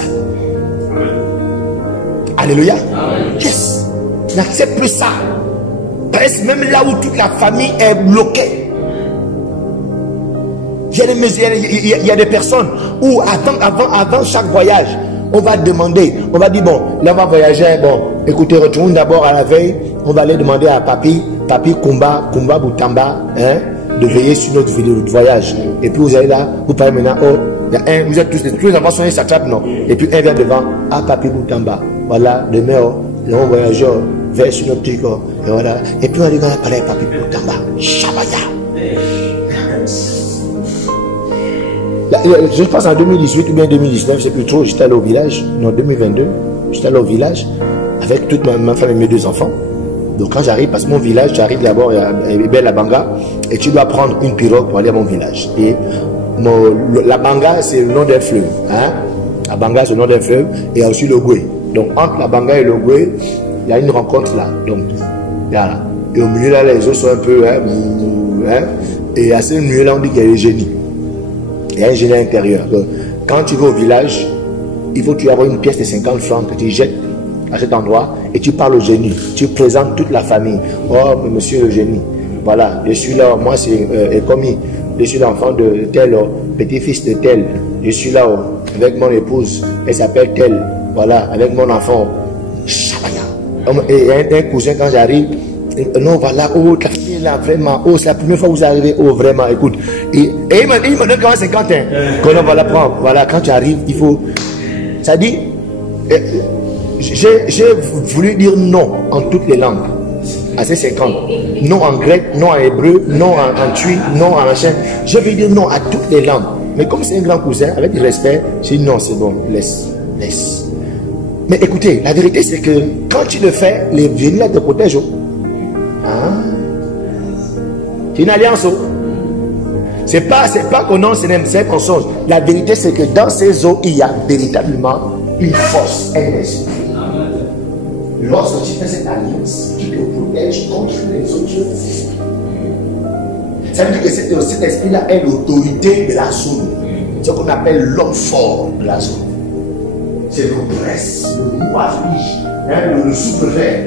Alléluia. Yes. Tu n'acceptes plus ça. Parce que même là où toute la famille est bloquée. Il y a des maisons, il y a des personnes où avant chaque voyage, on va demander, on va dire bon, là on va voyager, bon, écoutez, retournons d'abord à la veille, on va aller demander à Papi Kumba Boutamba, hein, de veiller sur notre voyage. Et puis vous allez là, vous parlez maintenant, oh, il y a un, vous êtes tous les enfants sont s'attrapent, non? Et puis un vient devant, ah Papi Boutamba, voilà, demain, oh, on voyage, oh, vers sur notre truc, oh, et voilà. Et puis on arrive à parler à Papi Boutamba, Shabaya. Je pense en 2018 ou bien 2019, c'est plus trop, j'étais allé au village, non 2022, j'étais allé au village avec toute ma femme et mes 2 enfants. Donc quand j'arrive, parce que mon village, j'arrive d'abord à Bella Banga et tu dois prendre une pirogue pour aller à mon village. Et la Banga, c'est le nom d'un fleuve. Hein? La Banga, c'est le nom d'un fleuve et il y a aussi le Goué. Donc entre la Banga et le Goué, il y a une rencontre là. Donc voilà. Et au milieu là, les eaux sont un peu... et à ce milieu là, on dit qu'il y a les génies. Il y a un génie intérieur. Donc, quand tu vas au village, il faut que tu aies une pièce de 50 francs que tu jettes à cet endroit et tu parles au génie. Tu présentes toute la famille. Oh, monsieur le génie, voilà, je suis là, moi c'est commis. Je suis l'enfant de tel, petit-fils de tel. Je suis là avec mon épouse, elle s'appelle tel. Voilà, avec mon enfant. Et un cousin, quand j'arrive, non, voilà, oh, ta fille là, vraiment, oh, c'est la première fois que vous arrivez, oh, vraiment, écoute. Et il me donne quand même 50 ans. Quand on va la prendre, voilà, quand tu arrives, il faut. Ça dit, j'ai voulu dire non en toutes les langues, à ces 50. Non en grec, non en hébreu, non en tui, non en machin. Je veux dire non à toutes les langues. Mais comme c'est un grand cousin, avec du respect, je dis non, c'est bon, laisse. Mais écoutez, la vérité c'est que quand tu le fais, les génies là te protègent. Hein? C'est une alliance. C'est pas qu'on non, c'est un mensonge. La vérité c'est que dans ces eaux, il y a véritablement une force, un esprit. Lorsque tu fais cette alliance, tu te protèges contre les autres esprits. Ça veut dire que cet esprit-là est l'autorité de la zone. C'est ce qu'on appelle l'homme fort de la zone. C'est le presse, le moisi, le sous-préfet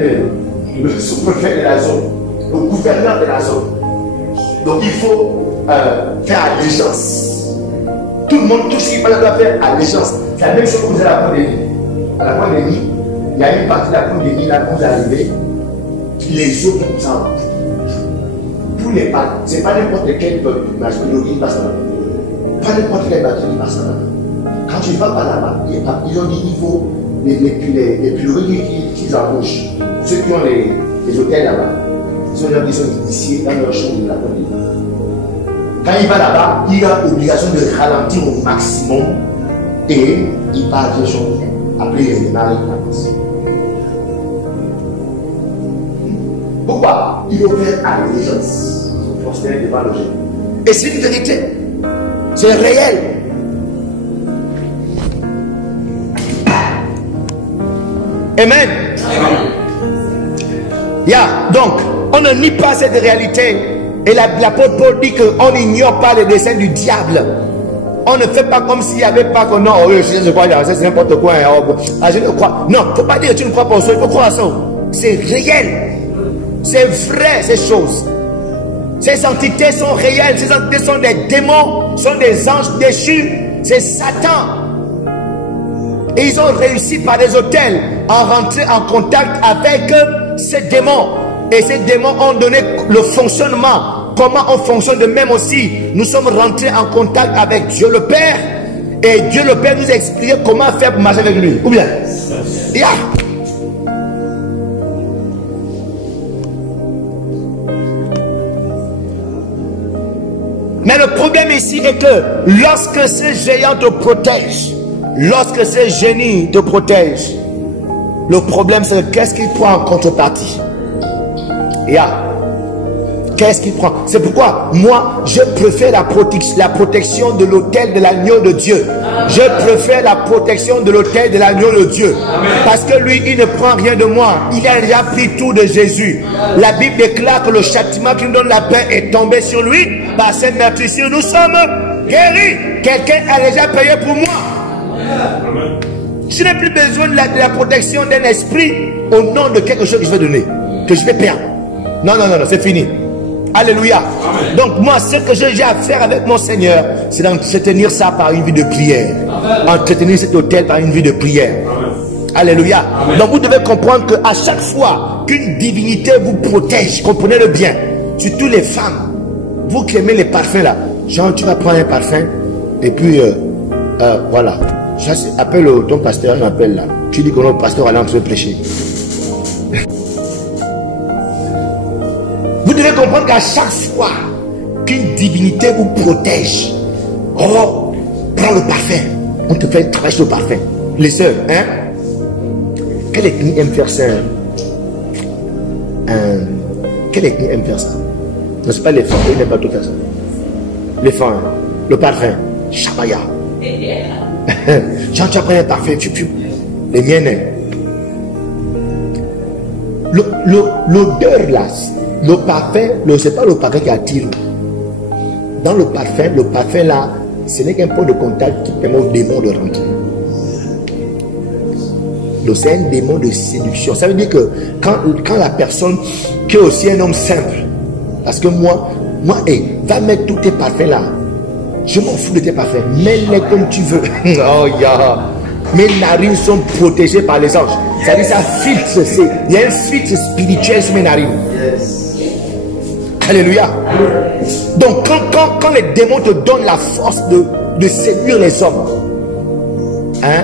de la zone, le gouverneur de la zone. Donc il faut faire allégeance. Tout le monde, tout ce qui doit faire allégeance. C'est la même chose que vous avez à la pointe des nids. À la pointe des nids, il y a une partie de la pointe des nids là, quand vous arrivez, les eaux qui s'en vont. Tous les pas, ce n'est pas n'importe quel masculinité qui passe là. Pas n'importe quel bateau qui passe là. Quand tu vas par là-bas, ils ont des niveaux, les pilori qu'ils embauchent. Ceux qui ont les hôtels là-bas, ce sont des gens qui sont initiés dans leur chambre de la pointe. Quand il va là-bas, il a l'obligation de ralentir au maximum et il part de son après il démarre la place. Pourquoi? Il veut faire allégeance. Devant le Dieu. Et c'est une vérité. C'est réel. Amen. Donc, on ne nie pas cette réalité. Et l'apôtre Paul dit qu'on n'ignore pas les desseins du diable. On ne fait pas comme s'il n'y avait pas que non, je crois, c'est n'importe quoi. Je ne crois. Non, il ne faut pas dire que tu ne crois pas au sol. Il faut croire à ça. C'est réel. C'est vrai, ces choses. Ces entités sont réelles. Ces entités sont des démons, sont des anges déchus. C'est Satan. Et ils ont réussi par des hôtels à rentrer en contact avec ces démons. Et ces démons ont donné le fonctionnement. Comment on fonctionne de même aussi. Nous sommes rentrés en contact avec Dieu le Père. Et Dieu le Père nous a expliqué comment faire pour marcher avec lui. Ou bien? Mais le problème ici est que lorsque ces géants te protègent, lorsque ces génies te protègent, le problème c'est qu'est-ce qu'il prend en contrepartie? Qu'est-ce qu'il prend? C'est pourquoi moi je préfère la protection de l'autel de l'agneau de Dieu. Je préfère la protection de l'autel de l'agneau de Dieu. Parce que lui il ne prend rien de moi. Il a déjà pris tout de Jésus. La Bible déclare que le châtiment qui nous donne la paix est tombé sur lui. Par cette meurtrissure nous sommes guéris. Quelqu'un a déjà payé pour moi. Je n'ai plus besoin de la protection d'un esprit au nom de quelque chose que je vais donner, que je vais perdre. Non, c'est fini. Alléluia. Amen. Donc moi, ce que j'ai à faire avec mon Seigneur, c'est d'entretenir ça par une vie de prière. Entretenir cet autel par une vie de prière. Amen. Alléluia. Amen. Donc vous devez comprendre qu'à chaque fois qu'une divinité vous protège, comprenez-le bien, surtout les femmes, vous qui aimez les parfums là, genre tu vas prendre un parfum et puis voilà. Appelle ton pasteur, il m'appelle là. Tu dis que notre pasteur allait en train de prêcher. Vous devez comprendre qu'à chaque fois qu'une divinité vous protège, prends le parfum. On te fait travailler sur le parfum. Les sœurs, hein? Quelle ethnie aime faire ça? Quelle ethnie aime faire ça? Non, c'est pas les femmes, ils n'aiment pas tout faire ça. Les femmes, le parfum, Shabaya. Quand tu as pris un parfum, les miennes. L'odeur là, le parfum, c'est pas le parfum qui attire. Dans le parfum là, ce n'est qu'un point de contact qui permet au démon de rentrer. C'est un démon de séduction. Ça veut dire que quand la personne qui est aussi un homme simple, parce que moi, va mettre tous tes parfums là. Je m'en fous de tes parfums. Mets-les comme tu veux. Oh yeah. Mes narines sont protégées par les anges. Ça veut dire ça filtre. Il y a un filtre spirituel sur mes narines. Yes. Alléluia. Donc quand les démons te donnent la force de séduire les hommes, hein,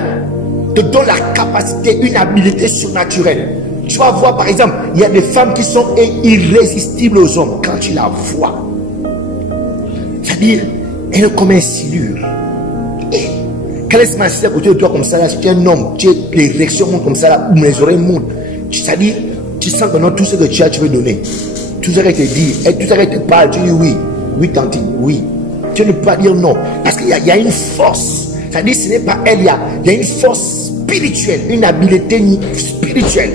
te donnent la capacité, une habilité surnaturelle. Tu vas voir par exemple, il y a des femmes qui sont irrésistibles aux hommes. Quand tu la vois, c'est-à-dire elle est comme un silure. Quand laisse m'assister à côté de toi comme ça, là, si tu es un homme, les réactions montent comme ça, là, ou les oreilles montent. C'est-à-dire, tu sens que non, tout ce que tu as, tu veux donner. Tout ce qu'elle te dit, et tout ce qu'elle te parle, tu dis oui. Oui, tante, oui. Tu ne peux pas dire non. Parce qu'il y a une force. C'est-à-dire, ce n'est pas elle, il y a une force spirituelle, une habileté spirituelle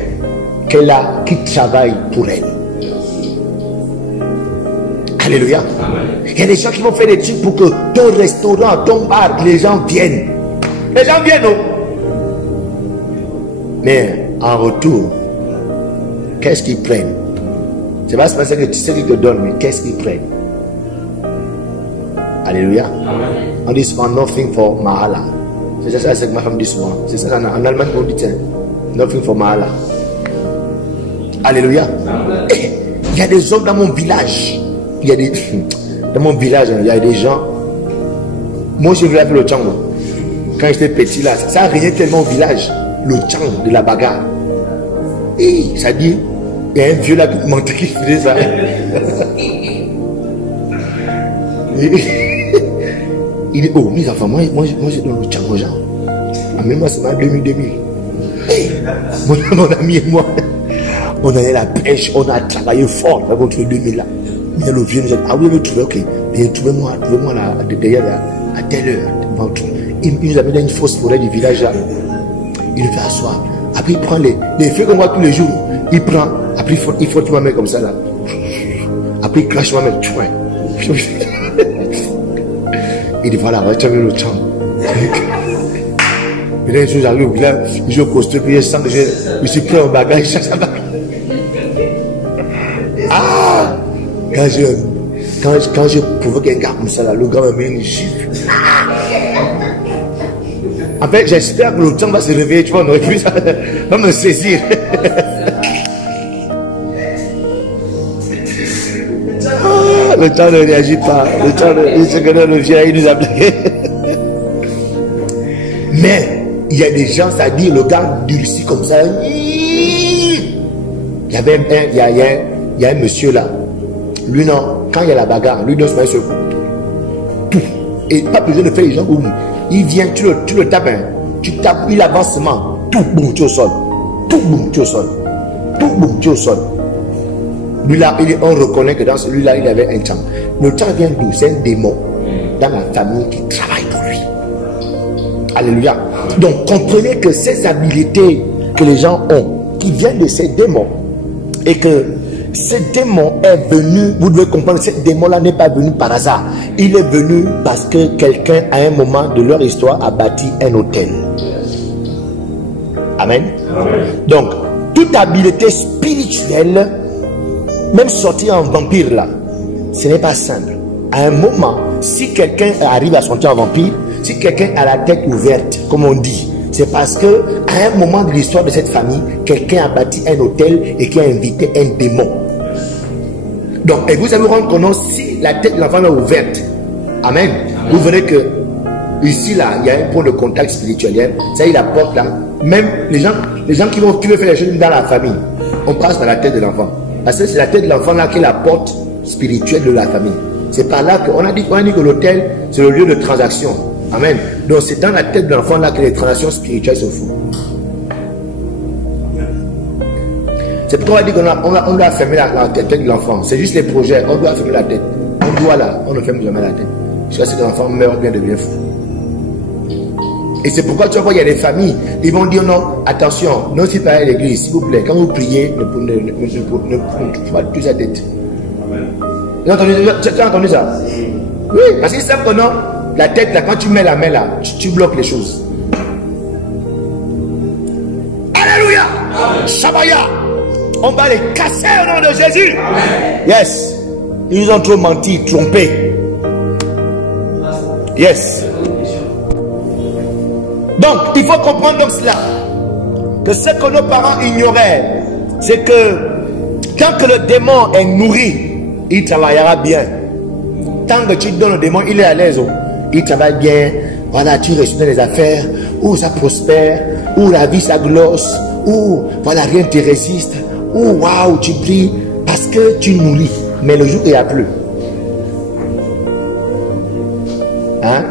qu'elle a, qui travaille pour elle. Alléluia. Il y a des gens qui vont faire des trucs pour que ton restaurant, ton bar, les gens viennent. Les gens viennent, non? Mais en retour, qu'est-ce qu'ils prennent? C'est pas parce que tu sais qu'ils te donnent, mais qu'est-ce qu'ils prennent? Alléluia. On dit souvent nothing for Mahala. C'est ça que ma femme dit souvent. C'est ça en allemand qu'on dit nothing for Mahala. Alléluia. Et il y a des hommes dans mon village. Dans mon village, il y a des gens. Moi, je voulais faire le tchango. Quand j'étais petit là, ça régnait tellement au village. Le tchango de la bagarre. Et ça dit, il y a un vieux là qui mentait qui faisait ça. Il dit, oh, mes enfants, moi je donne le tchango genre. Mais moi, c'est ma 2000. Hey, mon ami et moi, on allait à la pêche, on a travaillé fort pour trouver 2000 là. Mais le vieux nous a dit, ah oui, vous trouvez, ok. Mais trouvez-moi là, derrière à telle heure. Il nous a mis dans une fausse forêt du village là. Il nous fait asseoir. Après, il prend les feux qu'on voit tous les jours. Il prend, après, il faut ma main comme ça là. Après, il crache ma main. Il dit, voilà, va trouver le champ. Et là, j'arrive au village, je costume, puis je sens que je suis prêt au bagage, ça va. Ah! Quand je provoque un gars comme ça, là, le gars me met une gifle. En fait, j'espère que le temps va se réveiller, tu vois, on aurait pu ça, va me saisir. Ah, le temps ne réagit pas. Le temps ne vient, il nous a blagué. Mais, il y a des gens, ça dit, le gars durcit comme ça. Il y avait il y a un monsieur là. Lui, non, quand il y a la bagarre, lui, non, c'est pas ce coup. Tout. Et pas besoin de faire les gens boum. Il vient, tu le tapes, hein. Tu tapes, il avance seulement. Tout, boum, tu es au sol. Tout, boum, tu es au sol. Tout, boum, tu es au sol. Lui là, on reconnaît que dans celui-là, il avait un champ. Le champ vient d'où? C'est un démon dans la famille qui travaille pour lui. Alléluia. Donc, comprenez que ces habiletés que les gens ont, qui viennent de ces démons, et que ce démon est venu, vous devez comprendre, ce démon-là n'est pas venu par hasard. Il est venu parce que quelqu'un, à un moment de leur histoire, a bâti un hôtel. Amen. Donc, toute habileté spirituelle, même sortir en vampire là, ce n'est pas simple. À un moment, si quelqu'un arrive à sortir en vampire, si quelqu'un a la tête ouverte, comme on dit, c'est parce que à un moment de l'histoire de cette famille, quelqu'un a bâti un hôtel et qui a invité un démon. Donc, et vous allez vous rendre compte, si la tête de l'enfant est ouverte, amen, vous verrez que ici là, il y a un point de contact spirituel. Ça y est, la porte là, même les gens qui veulent faire les choses dans la famille, on passe dans la tête de l'enfant. Parce que c'est la tête de l'enfant là qui est la porte spirituelle de la famille. C'est par là qu'on a dit que l'hôtel, c'est le lieu de transaction. Amen. Donc c'est dans la tête de l'enfant là que les transactions spirituelles se font. C'est pourquoi on a dit qu'on doit fermer la tête de l'enfant. C'est juste les projets. On doit fermer la tête. On ne ferme jamais la tête. Jusqu'à ce que l'enfant meurt ou bien devient fou. Et c'est pourquoi tu vois, il y a des familles, ils vont dire non, attention, non, si pas à l'église, s'il vous plaît, quand vous priez, ne pas toucher sa tête. Tu as entendu ça? Oui, parce qu'ils savent que non, la tête là, quand tu mets la main là, tu bloques les choses. Alléluia! Shabaya! On va les casser au nom de Jésus. Amen. Yes. Ils nous ont trop menti, trompé. Yes. Donc, il faut comprendre donc cela. Que ce que nos parents ignoraient, c'est que tant que le démon est nourri, il travaillera bien. Tant que tu donnes au démon, il est à l'aise. Il travaille bien. Voilà, tu réussis dans les affaires. Ou ça prospère. Ou la vie ça glosse. Ou voilà, rien ne te résiste. Ou waouh, tu pries. Parce que tu nourris. Mais le jour, il n'y a plus. Hein?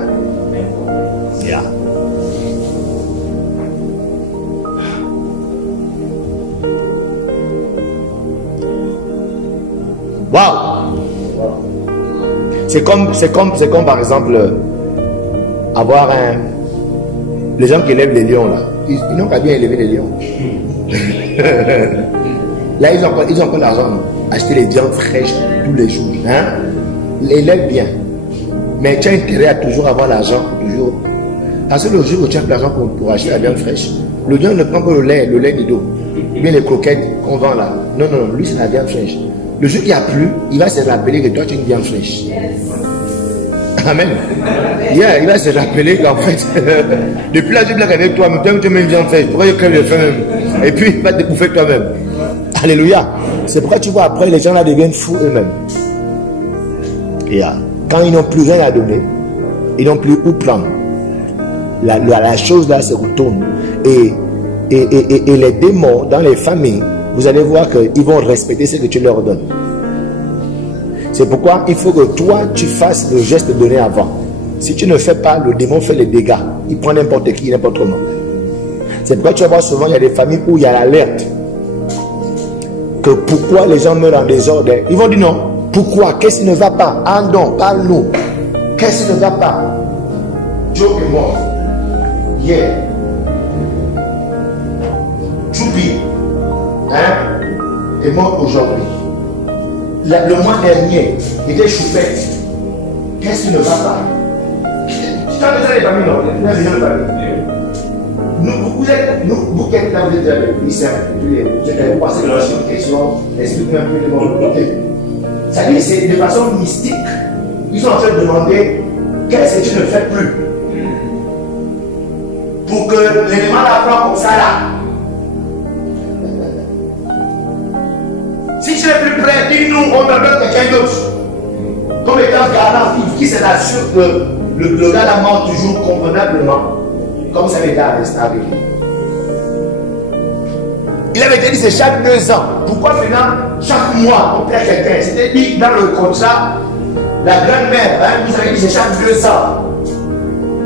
Yeah. Waouh! C'est comme par exemple avoir les gens qui élèvent les lions là. Ils n'ont qu'à bien élever les lions. Là, ils ont encore l'argent. Acheter les viandes fraîches tous les jours. Hein? Élève bien. Mais tu as intérêt à toujours avoir l'argent. Toujours. Parce que le jour où tu as de l'argent pour acheter la viande fraîche, le lion ne prend pas le lait de dos. Ou bien les croquettes qu'on vend là. Non, lui c'est la viande fraîche. Le jour qu'il n'y a plus, il va se rappeler que toi tu es une viande fraîche. Amen. Yeah, il va se rappeler qu'en fait, depuis là, tu blagues avec toi, mais tu mets une viande fraîche. Pourquoi je crève le faim même? Et puis, il va te bouffer toi-même. Alléluia. C'est pourquoi tu vois, après, les gens là deviennent fous eux-mêmes. Yeah. Quand ils n'ont plus rien à donner, ils n'ont plus où prendre. La chose là se retourne. Et les démons dans les familles, vous allez voir qu'ils vont respecter ce que tu leur donnes. C'est pourquoi il faut que toi, tu fasses le geste de donner avant. Si tu ne fais pas, le démon fait les dégâts. Il prend n'importe qui, n'importe comment. C'est pourquoi tu vas voir souvent, il y a des familles où il y a l'alerte. Que pourquoi les gens meurent en désordre. Ils vont dire non. Pourquoi? Qu'est-ce qui ne va pas? Ah non, parle-nous. Qu'est-ce qui ne va pas? Joe est mort. Hier. Choupi. Est mort aujourd'hui. Le mois dernier, il était choupette. Qu'est-ce qui ne va pas? Tu as déjà les familles, non? Vous avez déjà les familles. Vous qui êtes là, vous êtes déjà avec lui, vous avez passé une question, explique-moi un peu de mon côté. Ça dit, c'est de façon mystique. Ils sont en train de demander qu'est-ce que tu ne fais plus pour que l'élément l'apprend comme ça là. Si tu n'es plus prêt, dis-nous, on te donne quelqu'un d'autre. Comme étant garant, qui s'assure que le gars la mort toujours convenablement, comme ça m'était arrêté avec lui. Il avait dit c'est chaque 2 ans. Pourquoi maintenant, chaque mois, on perd quelqu'un? C'était dit dans le contrat, la grand-mère, vous avez dit c'est chaque 2 ans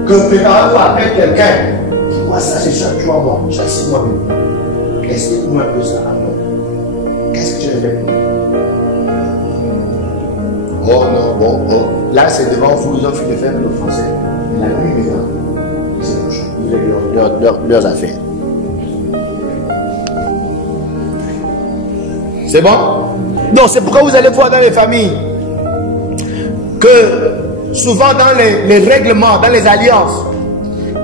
que préparez-vous à perdre quelqu'un. Pourquoi ça c'est chaque 3 mois, chaque 6 mois même? Explique-moi un peu ça. Qu'est-ce que tu as fait? Oh non, bon. Là, c'est devant vous, ils ont fini de faire le français. La nuit, maintenant, ils se couchent. Ils ont leurs affaires. C'est bon? Donc, c'est pourquoi vous allez voir dans les familles que souvent dans les règlements, dans les alliances,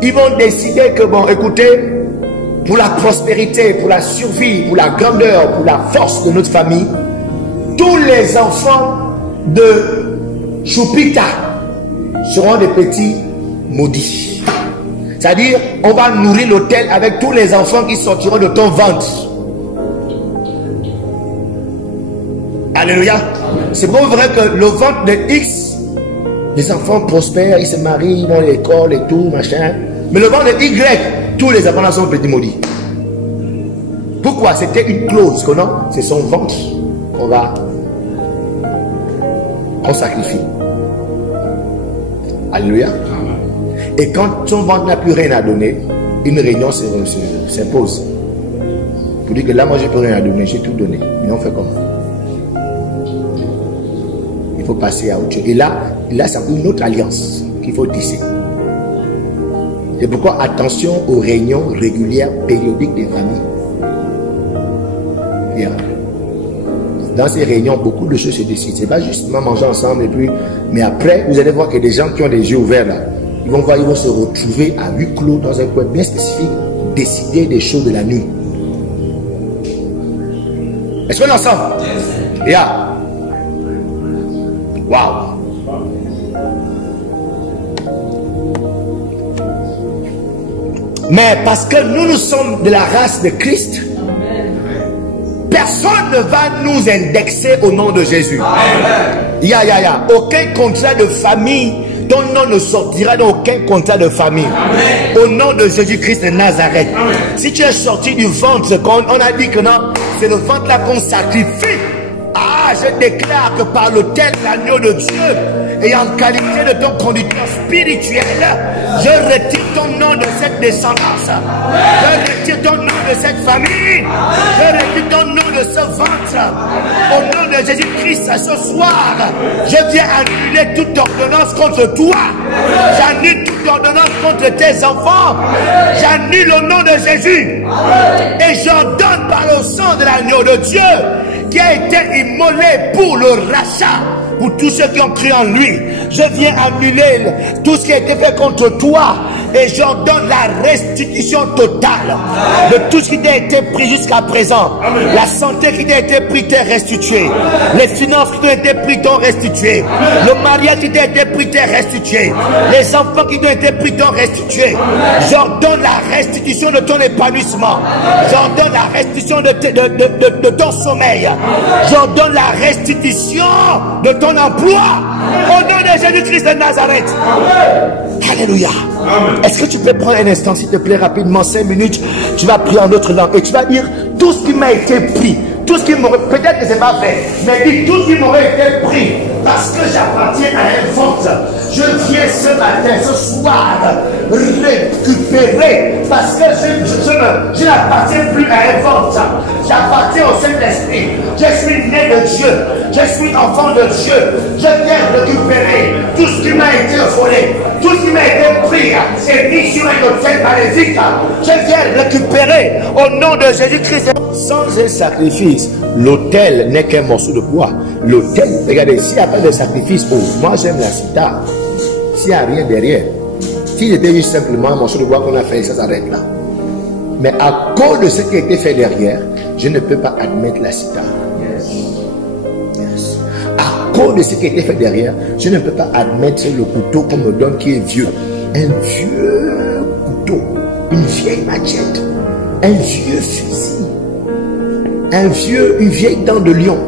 ils vont décider que, bon, écoutez, pour la prospérité, pour la survie, pour la grandeur, pour la force de notre famille, tous les enfants de Choupita seront des petits maudits. C'est-à-dire, on va nourrir l'autel avec tous les enfants qui sortiront de ton ventre. Alléluia. C'est pas vrai que le ventre de X, les enfants prospèrent, ils se marient, ils vont à l'école et tout, machin. Mais le ventre de Y, tous les enfants là sont petits maudits. Pourquoi? C'était une clause que non, c'est son ventre qu'on sacrifie. Alléluia. Et quand son ventre n'a plus rien à donner, une réunion s'impose. Pour dire que là, moi, j'ai plus rien à donner, j'ai tout donné. Mais on fait comment? Il faut passer à autre chose. Et là c'est une autre alliance qu'il faut tisser. C'est pourquoi attention aux réunions régulières, périodiques des familles. Dans ces réunions, beaucoup de choses se décident. C'est pas justement manger ensemble et puis. Mais après, vous allez voir que des gens qui ont des yeux ouverts là, ils vont se retrouver à huis clos dans un coin bien spécifique, décider des choses de la nuit. Est-ce qu'on est ensemble? Yeah. Wow. Mais parce que nous sommes de la race de Christ, personne ne va nous indexer au nom de Jésus. Aucun contrat de famille, ton nom ne sortira d'aucun contrat de famille. Amen. Au nom de Jésus-Christ de Nazareth. Amen. Si tu es sorti du ventre, on a dit que non, c'est le ventre là qu'on sacrifie. Ah, je déclare que par l'autel, l'agneau de Dieu, et en qualité de ton conducteur spirituel, je retire ton nom de cette descendance. Je retire ton nom de cette famille. Je retire ton nom de ce ventre. Au nom de Jésus-Christ, ce soir, je viens annuler toute ordonnance contre toi. J'annule toute ordonnance contre tes enfants. J'annule au nom de Jésus. Et j'ordonne par le sang de l'agneau de Dieu qui a été immolé pour le rachat, pour tous ceux qui ont cru en lui. Je viens annuler tout ce qui a été fait contre toi et j'ordonne la restitution totale de tout ce qui t'a été pris jusqu'à présent. La santé qui t'a été pris t'est restituée. Les finances qui t'ont été pris t'ont restitué. Le mariage qui t'a été pris t'est restitué. Les enfants qui t'ont été pris t'ont restitué. J'ordonne la restitution de ton épanouissement. J'ordonne la restitution de ton sommeil. J'ordonne la restitution de ton emploi. Au nom de Jésus-Christ de Nazareth. Alléluia. Est-ce que tu peux prendre un instant, s'il te plaît, rapidement, 5 minutes. Tu vas prier en autre langue et tu vas dire tout ce qui m'a été pris, tout ce qui m'aurait, peut-être que c'est pas fait, mais dis tout ce qui m'aurait été pris parce que j'appartiens à un ventre. Je viens ce matin, ce soir, récupérer parce que je n'appartiens plus à un ventre. J'appartiens au Saint-Esprit. Je suis né de Dieu. Je suis enfant de Dieu. Je viens récupérer tout ce qui m'a été volé, tout ce qui m'a été pris et mis sur un autel maléfique. Je viens récupérer au nom de Jésus-Christ. Sans un sacrifice, l'autel n'est qu'un morceau de bois. L'autel, regardez, s'il n'y a pas de sacrifice, oh, moi j'aime la cithare. S'il n'y a rien derrière, si c'était juste simplement un morceau de bois qu'on a fait, ça s'arrête là. Mais à cause de ce qui a été fait derrière, je ne peux pas admettre la cithare. Yes. À cause de ce qui a été fait derrière, je ne peux pas admettre le couteau qu'on me donne qui est vieux. Un vieux couteau, une vieille machette, un vieux fusil, une vieille dent de lion,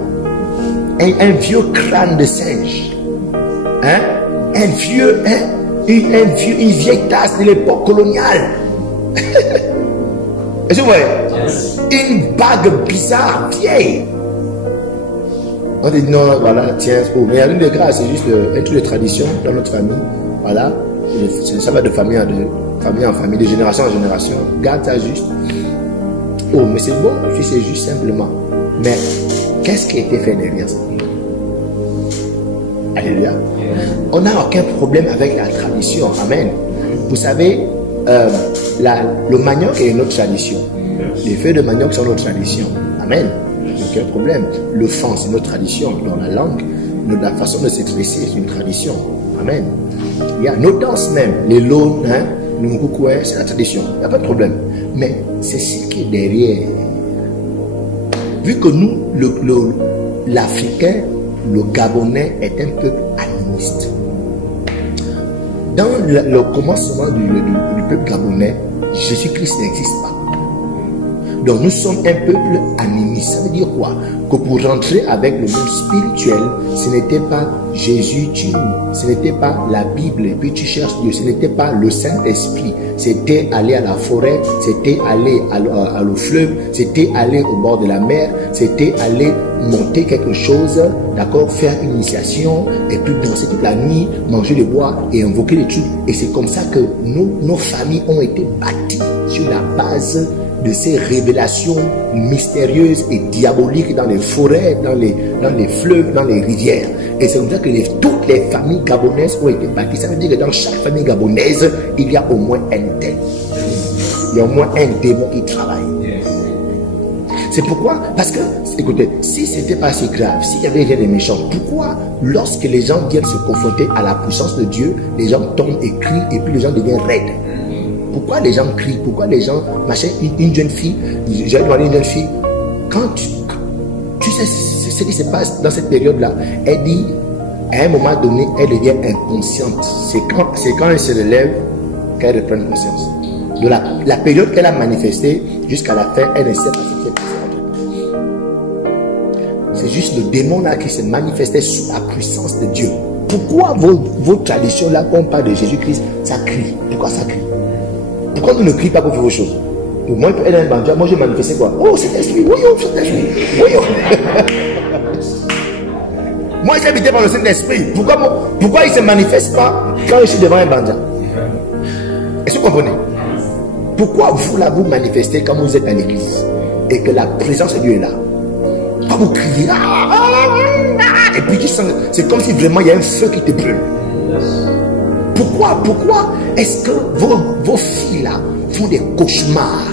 un vieux crâne de singe, hein? Une vieille tasse de l'époque coloniale. Est-ce que vous voyez? Une bague bizarre, vieille. On dit non, voilà, tiens, oh, mais il y a une de grâce, c'est juste un truc de tradition dans notre famille. Voilà, ça va de famille en famille, de génération en génération. Garde ça juste. Oh, mais c'est bon, si c'est juste simplement. Mais qu'est-ce qui a été fait derrière ça? Alléluia. On n'a aucun problème avec la tradition. Amen. Vous savez, le manioc est notre tradition. Les feuilles de manioc sont notre tradition. Amen. Aucun problème. Le fan, c'est notre tradition. Dans la langue, la façon de s'exprimer, c'est une tradition. Amen. Il y a nos danses même, les lots, hein, c'est la tradition. Il n'y a pas de problème. Mais c'est ce qui est derrière. Vu que nous, l'Africain, le Gabonais est un peuple animiste. Dans le commencement du peuple gabonais, Jésus-Christ n'existe pas. Donc nous sommes un peuple animiste. Ça veut dire quoi? Que pour rentrer avec le monde spirituel, ce n'était pas Jésus, ce n'était pas la Bible et puis tu cherches Dieu, ce n'était pas le Saint-Esprit, c'était aller à la forêt, c'était aller à le fleuve, c'était aller au bord de la mer, c'était aller monter quelque chose, d'accord, faire une initiation et puis danser toute la nuit, manger le bois et invoquer les trucs. Et c'est comme ça que nos familles ont été bâties sur la base de ces révélations mystérieuses et diaboliques dans les forêts, dans les fleuves, dans les rivières. Et c'est comme ça que toutes les familles gabonaises ont été bâties. Ça veut dire que dans chaque famille gabonaise, il y a au moins un tel. Il y a au moins un démon qui travaille. C'est pourquoi, parce que, écoutez, si ce n'était pas si grave, s'il y avait rien de méchant, pourquoi, lorsque les gens viennent se confronter à la puissance de Dieu, les gens tombent et crient et puis les gens deviennent raides? Pourquoi les gens crient? Pourquoi les gens, machin, une jeune fille, j'ai demandé une jeune fille, quand tu sais ce qui se passe dans cette période-là, elle dit, à un moment donné, elle devient inconsciente. C'est quand elle se relève qu'elle reprend conscience. De la période qu'elle a manifestée jusqu'à la fin, elle ne sait pas ce qui est passé. C'est juste le démon là qui s'est manifesté sous la puissance de Dieu. Pourquoi vos traditions là, quand on parle de Jésus-Christ, ça crie? Pourquoi ça crie? Pourquoi nous ne crions pas pour faire autre chose? Pour moi, elle est un bandit. Moi, j'ai manifesté quoi? Oh, c'est l'esprit. Oui, oh, c'est l'esprit. Oui, oh. Moi, j'ai habité par le Saint-Esprit. Pourquoi il ne se manifeste pas quand je suis devant un bandit? Est-ce que vous comprenez? Pourquoi vous, là, vous manifestez quand vous êtes à l'église et que la présence de Dieu est là? Quand vous criez, et puis tu sens, c'est comme si vraiment il y a un feu qui te brûle. Pourquoi est-ce que vos filles là font des cauchemars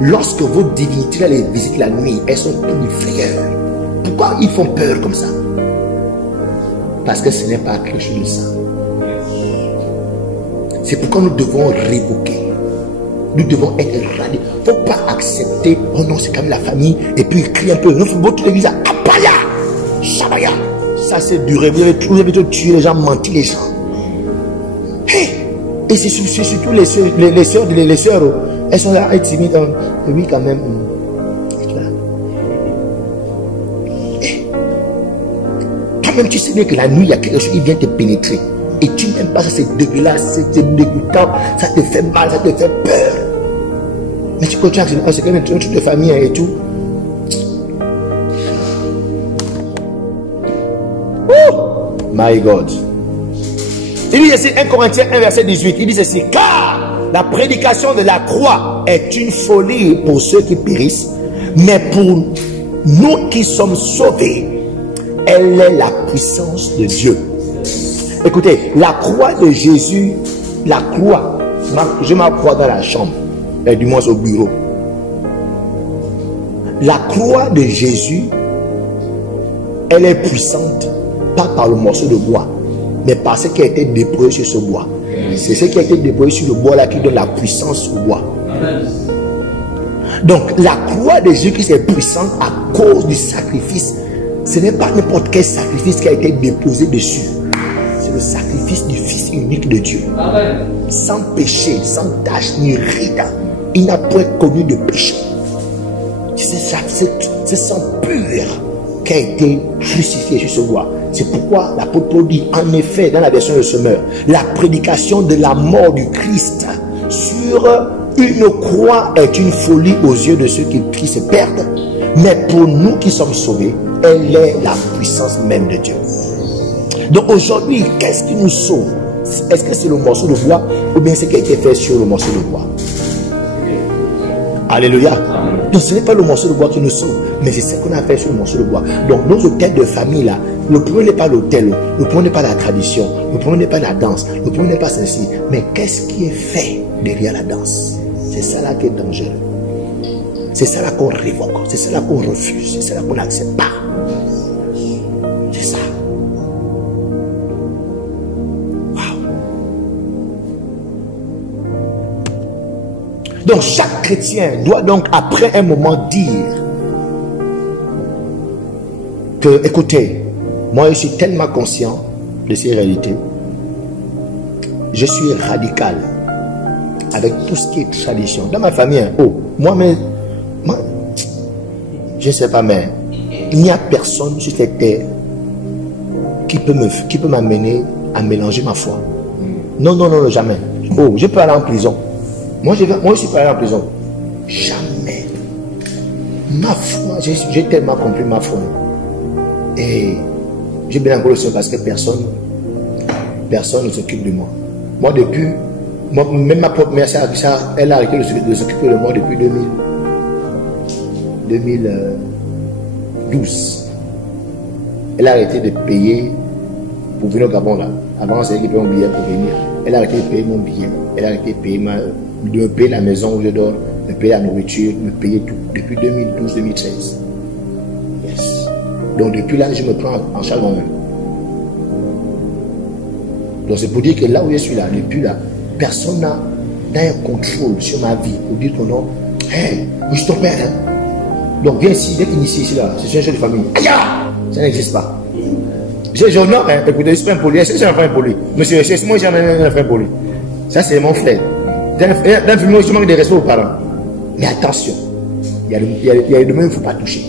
lorsque vos divinités là les visitent la nuit? Elles sont toutes frayeurs. Pourquoi ils font peur comme ça? Parce que ce n'est pas quelque chose de ça. C'est pourquoi nous devons révoquer. Nous devons être radicaux. Il ne faut pas accepter, oh non, c'est comme la famille, et puis il crie un peu. Nous faut votre église à Apaya, Shabaya. Ça c'est duré. Vous avez tout tué les gens, menti les gens. Hey! Et c'est surtout les sœurs, elles sont là, elles timides. Oui, quand même. Hey! Toi-même, tu sais bien que la nuit, il y a quelque chose qui vient te pénétrer. Et tu n'aimes pas ça, c'est dégueulasse, c'est dégoûtant, ça te fait mal, ça te fait peur. Mais tu continues à dire, oh, c'est comme un truc de famille et tout. Oh, my God. Il dit ici, 1 Corinthiens 1, verset 18, il dit ceci, car la prédication de la croix est une folie pour ceux qui périssent, mais pour nous qui sommes sauvés, elle est la puissance de Dieu. Écoutez, la croix de Jésus, la croix, je ma croix dans la chambre, et du moins au bureau. La croix de Jésus, elle est puissante, pas par le morceau de bois, mais par ce qui a été déployé sur ce bois. C'est ce qui a été déployé sur le bois là qui donne la puissance au bois. Donc, la croix de Jésus est puissante à cause du sacrifice. Ce n'est pas n'importe quel sacrifice qui a été déposé dessus. Le sacrifice du Fils unique de Dieu. Amen. Sans péché, sans tache ni ride. Il n'a point connu de péché. C'est sang pur qui a été crucifié sur ce bois. C'est pourquoi l'apôtre Paul dit, en effet, dans la version de Semeur, la prédication de la mort du Christ sur une croix est une folie aux yeux de ceux qui se perdent. Mais pour nous qui sommes sauvés, elle est la puissance même de Dieu. Donc aujourd'hui, qu'est-ce qui nous sauve? Est-ce que c'est le morceau de bois ou bien ce qui a été fait sur le morceau de bois? Alléluia. Donc ce n'est pas le morceau de bois qui nous sauve, mais c'est ce qu'on a fait sur le morceau de bois. Donc nos hôtels de famille là, le problème n'est pas l'hôtel, le problème n'est pas la tradition, le problème n'est pas la danse, le problème n'est pas ceci, mais qu'est-ce qui est fait derrière la danse? C'est ça là qui est dangereux. C'est ça là qu'on révoque, c'est ça là qu'on refuse, c'est ça là qu'on n'accepte pas. C'est ça. Donc chaque chrétien doit donc après un moment dire que, écoutez, moi je suis tellement conscient de ces réalités, je suis radical avec tout ce qui est tradition. Dans ma famille, moi, je ne sais pas, mais il n'y a personne sur cette terre qui peut m'amener à mélanger ma foi. Non, non, non, jamais. Oh, je peux aller en prison. Moi, je suis pas allé en prison. Jamais. Ma foi, j'ai tellement compris ma foi. Et j'ai bien encore le seul parce que personne ne s'occupe de moi. Moi, même ma propre mère, elle a arrêté de s'occuper de moi depuis 2012. Elle a arrêté de payer pour venir au Gabon là. Avant, c'est elle qui payait mon billet pour venir. Elle a arrêté de payer mon billet. Elle a arrêté de payer de me payer la maison où je dors, me payer la nourriture, me payer tout depuis 2012-2013. Yes. Donc depuis là, je me prends en charge moi-même. Donc c'est pour dire que là où je suis là, depuis là, personne n'a un contrôle sur ma vie pour dire ton nom. Hey, je suis ton père. Hein? Donc viens ici, dès qu'il ici là, c'est un jeu de famille. Aïe, ça n'existe pas. J'ai non, hein, écoutez, je suis pas impoli. Est-ce que c'est un frère impoli? Monsieur, c'est moi, j'ai un frère impoli. Ça, c'est mon frère. Dans le film, je manque de respect aux parents. Mais attention, il y a des domaines qu'il ne faut pas toucher.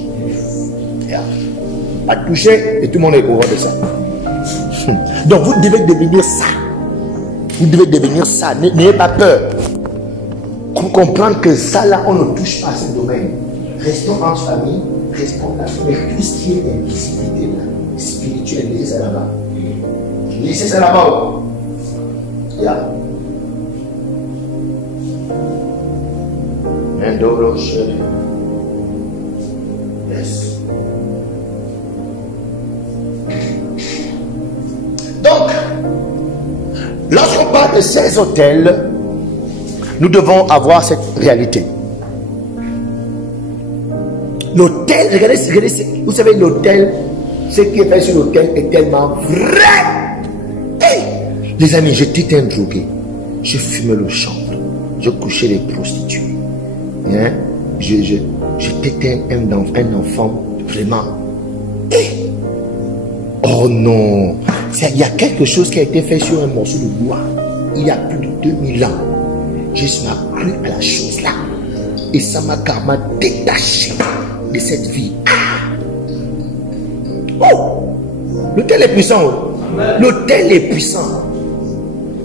Pas toucher et tout le monde est au courant de ça. Donc vous devez devenir ça. Vous devez devenir ça. N'ayez pas peur. Pour comprendre que ça là, on ne touche pas à ce domaine. Restons en famille, restons là. Mais tout ce qui est invisibilité là, spirituel. Lisez ça là-bas. Lisez ça là-bas. Là. Yes. Donc, lorsqu'on parle de ces hôtels, nous devons avoir cette réalité. L'hôtel, regardez, vous savez, l'hôtel, ce qui est fait sur l'hôtel est tellement vrai. Hey, les amis, j'étais un drogué. Je fumais le chanvre. Je couchais les prostituées. Hein? J'étais un enfant vraiment. Hey. Oh non. Il y a quelque chose qui a été fait sur un morceau de bois. Il y a plus de 2000 ans. Je suis cru à la chose là. Et ça m'a carrément détaché de cette vie. Oh! L'hôtel est puissant. L'hôtel est puissant.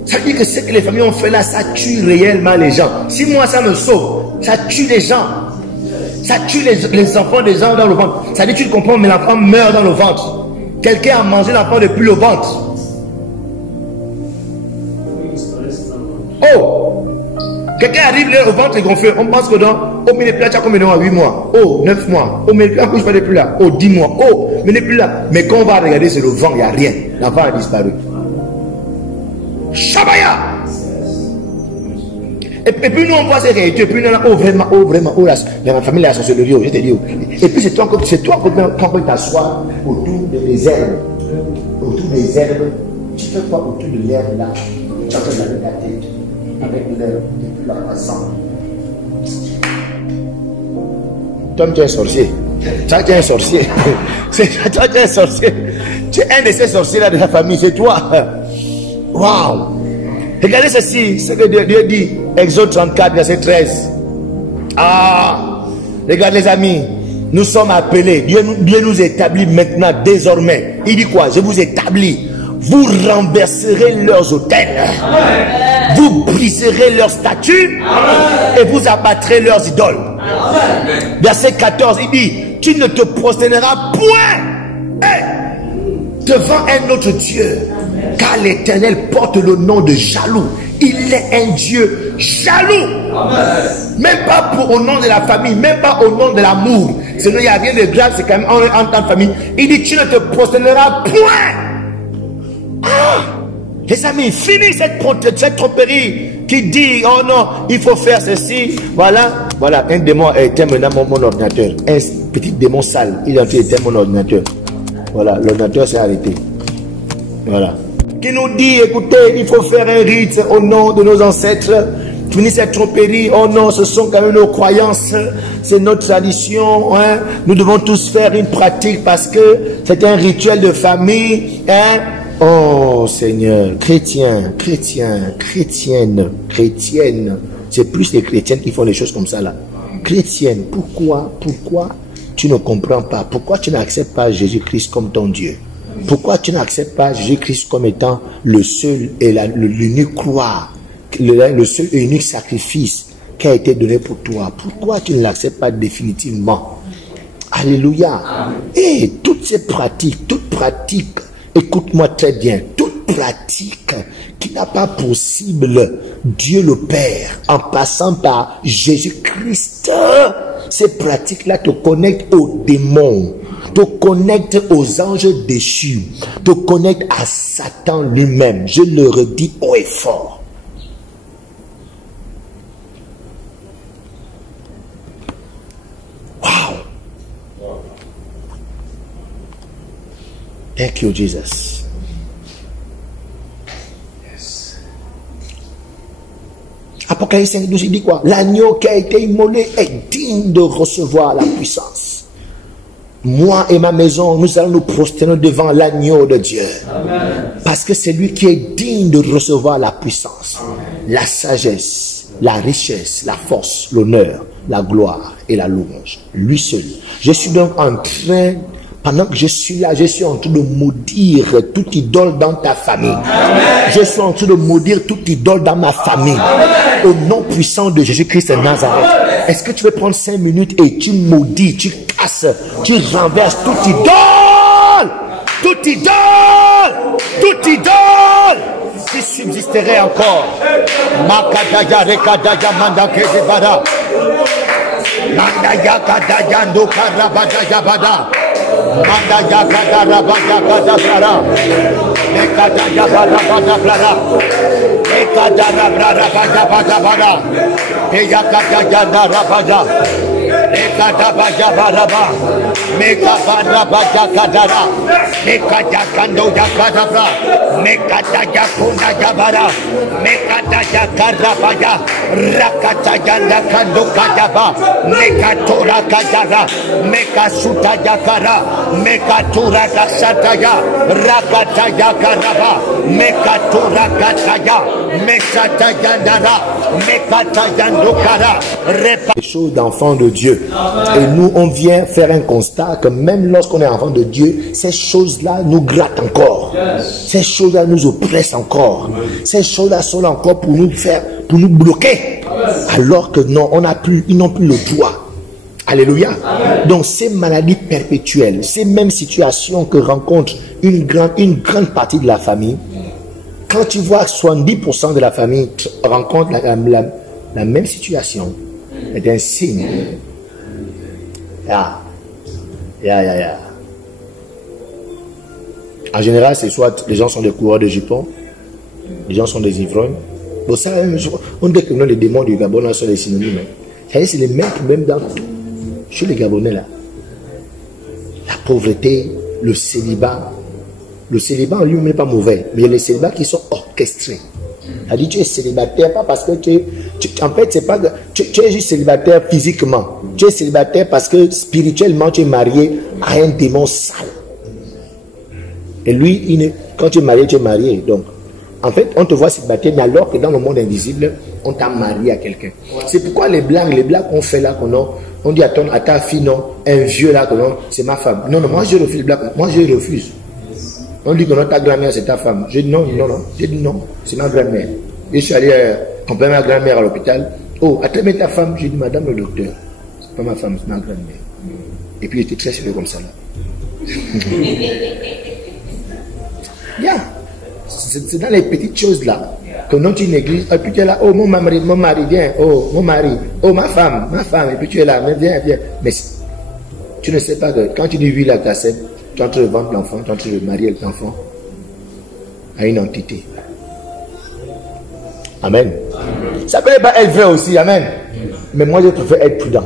Ça veut dire que ce que les familles ont fait là, ça tue réellement les gens. Si moi ça me sauve, ça tue les gens. Ça tue les enfants des gens dans le ventre. Ça dit, tu le comprends, mais l'enfant meurt dans le ventre. Quelqu'un a mangé l'enfant depuis le ventre. Oh! Quelqu'un arrive là au ventre gonflé. On pense que au milieu de là, tu as combien de mois? 8 mois. Oh, 9 mois. Oh, mais ne couche pas depuis là. Oh, 10 mois. Oh, mais n'est plus là. Mais quand on va regarder, c'est le vent, il n'y a rien. L'enfant a disparu. Shabaya! Et puis nous on voit ces réalités. Et puis nous on vraiment, la famille la sorcellerie, je te dis. Et puis c'est toi quand tu t'assois autour des herbes. Autour des herbes. Tu fais quoi autour de l'herbe là? Tu as fait la tête. Avec l'herbe. Depuis la passant. Toi tu es un sorcier. Toi tu es un sorcier. Toi tu es un sorcier. Tu es un de ces sorciers là de la famille. C'est toi. Waouh! Regardez ceci, ce que Dieu dit, Exode 34, verset 13. Ah! Regarde les amis, nous sommes appelés, Dieu nous établit maintenant, désormais. Il dit quoi? Je vous établis. Vous renverserez leurs autels. Amen. Vous briserez leurs statues. Amen. Et vous abattrez leurs idoles. Amen. Verset 14, il dit, tu ne te prosterneras point devant un autre Dieu. Car l'Éternel porte le nom de jaloux. Il est un Dieu jaloux. Amen. Même pas au nom de la famille, même pas au nom de l'amour. Sinon, il n'y a rien de grave, c'est quand même en tant que famille. Il dit, tu ne te prosterneras point. Ah, les amis, finis cette tromperie qui dit, oh non, il faut faire ceci. Voilà, un démon était maintenant mon ordinateur. Un petit démon sale, il a été mon ordinateur. Voilà, l'ordinateur s'est arrêté. Voilà. Qui nous dit, écoutez, il faut faire un rite au nom de nos ancêtres. Finis cette tromperie. Oh non, ce sont quand même nos croyances. C'est notre tradition. Hein. Nous devons tous faire une pratique parce que c'est un rituel de famille. Hein. Oh Seigneur, chrétienne. C'est plus les chrétiennes qui font les choses comme ça là. Chrétienne, pourquoi tu ne comprends pas? Pourquoi tu n'acceptes pas Jésus-Christ comme ton Dieu? Pourquoi tu n'acceptes pas Jésus-Christ comme étant le seul et l'unique croix, le seul et unique sacrifice qui a été donné pour toi? Pourquoi tu ne l'acceptes pas définitivement? Alléluia. Et toute pratique, écoute-moi très bien, toute pratique qui n'a pas possible Dieu le Père en passant par Jésus-Christ, ces pratiques-là te connectent aux démons, te connectent aux anges déchus, te connectent à Satan lui-même. Je le redis haut et fort. Wow. Thank you, Jesus. Apocalypse 5:12, il dit quoi? L'agneau qui a été immolé est digne de recevoir la puissance. Moi et ma maison, nous allons nous prosterner devant l'agneau de Dieu. Amen. Parce que c'est lui qui est digne de recevoir la puissance, amen, la sagesse, la richesse, la force, l'honneur, la gloire et la louange. Lui seul. Je suis donc en train, pendant que je suis là, je suis en train de maudire toute idole dans ta famille. Amen. Je suis en train de maudire toute idole dans ma famille. Amen. Au nom puissant de Jésus-Christ de Nazareth. Est-ce que tu veux prendre 5 minutes et tu maudis, tu casses, tu renverses toute idole toute idole qui subsisterait encore. Makadaya rekadaya mandake debada. Mandaya kadaya ndo karabadaya bada. Mandaya kadarabada bada bada. Mekadaya bada bada bada. Mekadaya bada bada bada. Mekadaya bada bada. Mekadaya bada bada. Mekadaya bada kadara. Mekadaya kando yakadabra. Mekadaya kunda yabara. Mekadaya karabaya. Rakataya nakando kadaba. Mekatura kadara. Mekasuta yakara. Mekatura kasataya. Rakataya karaba. Mekatura kataya. Mekataya ndara. Mekataya ndokara. Les choses d'enfants de Dieu. Et nous, on vient faire un constat que même lorsqu'on est enfant de Dieu, ces choses-là nous grattent encore. Ces choses-là nous oppressent encore. Ces choses-là sont là encore pour nous faire, pour nous bloquer. Alors que non, ils n'ont plus le droit. Alléluia. Donc ces maladies perpétuelles, ces mêmes situations que rencontre une grande partie de la famille, quand tu vois 70% de la famille rencontre la même situation, c'est un signe. En général, c'est soit les gens sont des coureurs de jupons, les gens sont des ivrognes. Bon, ça, on dit que les démons du Gabon là, sont des synonymes. C'est les mêmes problèmes chez les Gabonais là. La pauvreté, le célibat. Le célibat en lui-même n'est pas mauvais, mais il y a les célibats qui sont orchestrés. Elle dit tu es célibataire pas parce que en fait c'est pas tu es juste célibataire physiquement, tu es célibataire parce que spirituellement tu es marié à un démon sale. Et lui quand tu es marié, donc en fait on te voit célibataire, mais alors que dans le monde invisible on t'a marié à quelqu'un. C'est pourquoi les blagues qu'on fait là on dit à ta fille non, un vieux là que non c'est ma femme. Non moi je refuse les blagues, moi je refuse. On dit que non, ta grand-mère c'est ta femme. J'ai dit non. J'ai dit non, c'est ma grand-mère. Et je suis allé accompagner ma grand-mère à l'hôpital. Oh, attends, ta femme. J'ai dit madame le docteur, c'est pas ma femme, c'est ma grand-mère. Et puis j'étais très sérieux comme ça là. Yeah. C'est dans les petites choses là que non tu négliges. Et puis tu es là, oh mon mari, viens. Oh mon mari, oh ma femme. Et puis tu es là, viens. Mais tu ne sais pas que quand tu dis oui la cassette, tu es en train de vendre l'enfant, tu es en train de marier l'enfant à une entité. Amen. Ça peut pas être vrai aussi, amen. Mais moi je préfère être prudent.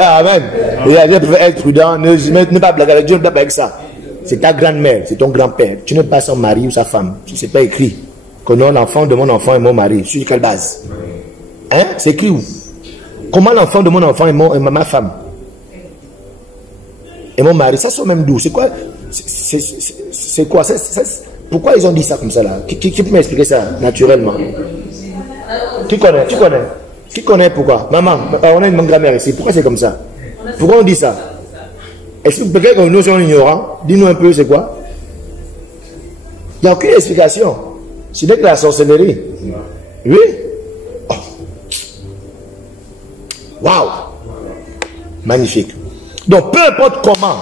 Amen. Je préfère être prudent, ne pas blaguer avec Dieu, ne pas avec ça. C'est ta grand-mère, c'est ton grand-père. Tu n'es pas son mari ou sa femme. C'est pas écrit que non, l'enfant de mon enfant est mon mari. Sur quelle base? Hein? C'est écrit où? Comment l'enfant de mon enfant est ma femme? Et mon mari, ça sont même d'où? C'est quoi? C'est quoi? Pourquoi ils ont dit ça comme ça là? Qui peut m'expliquer ça naturellement? Qui connaît? Qui connaît pourquoi? Maman, on a une grand-mère ici. Pourquoi c'est comme ça? Pourquoi on dit ça? Est-ce que peut-être que nous sommes ignorants? Dis-nous un peu, c'est quoi? Il n'y a aucune explication. Ce n'est que la sorcellerie. Oui? Oh. Waouh! Magnifique. Donc, peu importe comment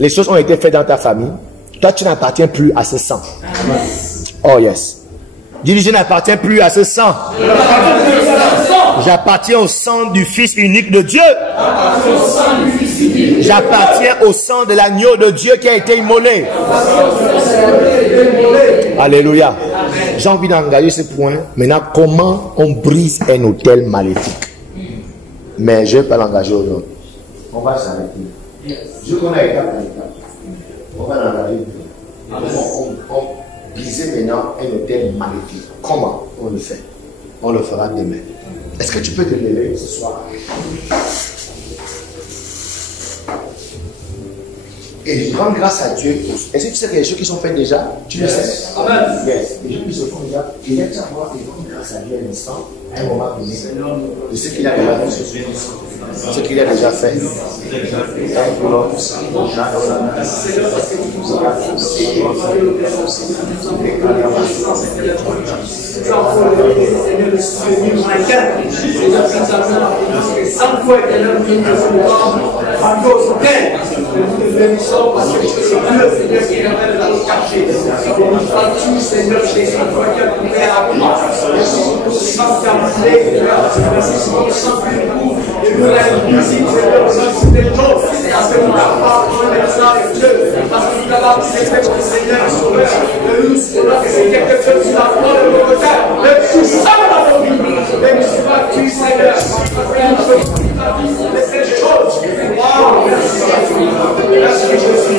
les choses ont été faites dans ta famille, toi, tu n'appartiens plus à ce sang. Oh yes. Dis, je n'appartiens plus à ce sang. J'appartiens au sang du Fils unique de Dieu. J'appartiens au sang de l'agneau de Dieu qui a été immolé. Alléluia. J'ai envie d'engager ce point. Maintenant, comment on brise un autel maléfique? Mais je ne vais pas l'engager aujourd'hui. On va s'arrêter. Je connais étape par étape. On va l'engager. On brise maintenant un autel maléfique. Comment on le fait? On le fera demain. Est-ce que tu peux te lever ce soir? Et je rends grâce à Dieu. Est-ce que tu sais qu'il y a des choses qui sont faites déjà? Tu le sais? Amen. Yes. Les gens qui se font déjà. Et viens savoir qu'ils rendent grâce à Dieu un instant, à un moment donné, de ce qu'il a déjà fait. Ce qu'il a déjà fait. Seigneur, Seigneur Jésus, Seigneur, ouvert à moi. Merci pour ton sang terminé, merci pour ton sang pour et nous la musique, Seigneur, c'est des choses, parce que nous n'avons pas besoin d'être ça avec Dieu, parce que nous avons accepté ton Seigneur Sauveur, et nous savons que c'est quelque chose qui va prendre le retard, mais tout ça dans nos vies, mais nous sommes battus, Seigneur, mais ces choses, wow, merci, merci Jésus,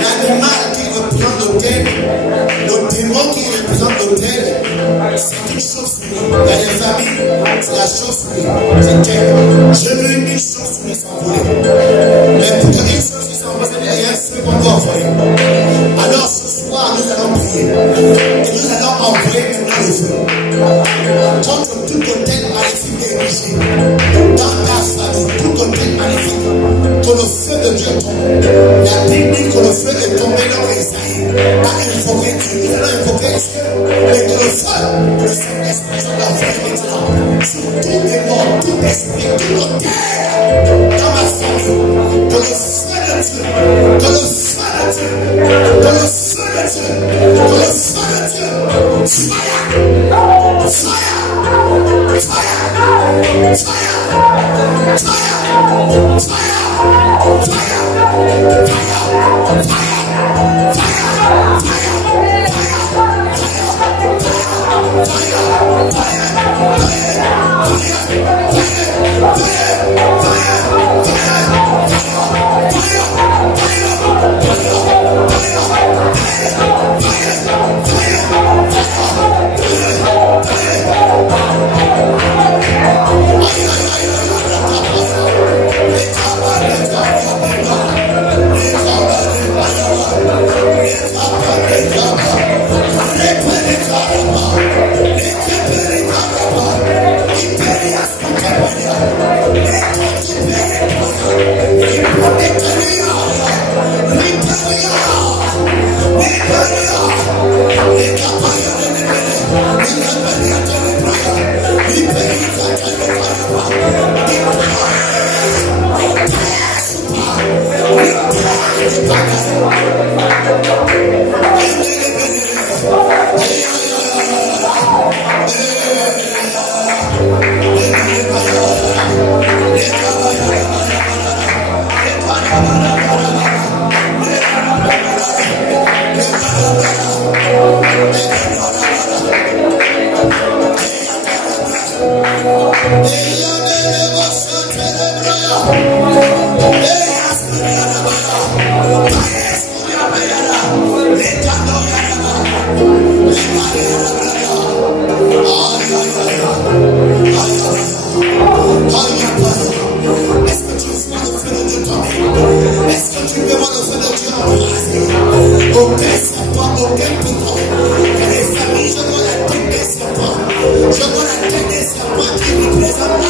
l'animal qui représente l'autel, le démon qui représente l'autel, C'est une chauve-souris. Dans les familles, c'est la chauve-souris. C'est que je veux une chauve-souris s'envoler. Mais pour qu'une chauve-souris s'envole, il y a un feu qu'on doit envoyer. Alors ce soir, nous allons prier. Et nous allons envoyer maintenant le feu. Contre tout hôtel maléfique érigé dans ta famille, tout hôtel maléfique, que le feu de Dieu tombe. La Bible dit que le feu est tombé dans Isaïe. Pas invoquer Dieu, nous allons invoquer Dieu. Mais que le feu, le Saint-Esprit, va envoyer maintenant sur tous les morts, tout esprit, tout hôtel dans ma famille. Que le feu de Dieu, que le feu de Dieu, que le feu de Dieu, que le feu de Dieu, fire, fire. Fire! Fire! Fire! Fire! Je vois la tête des serpents qui représentent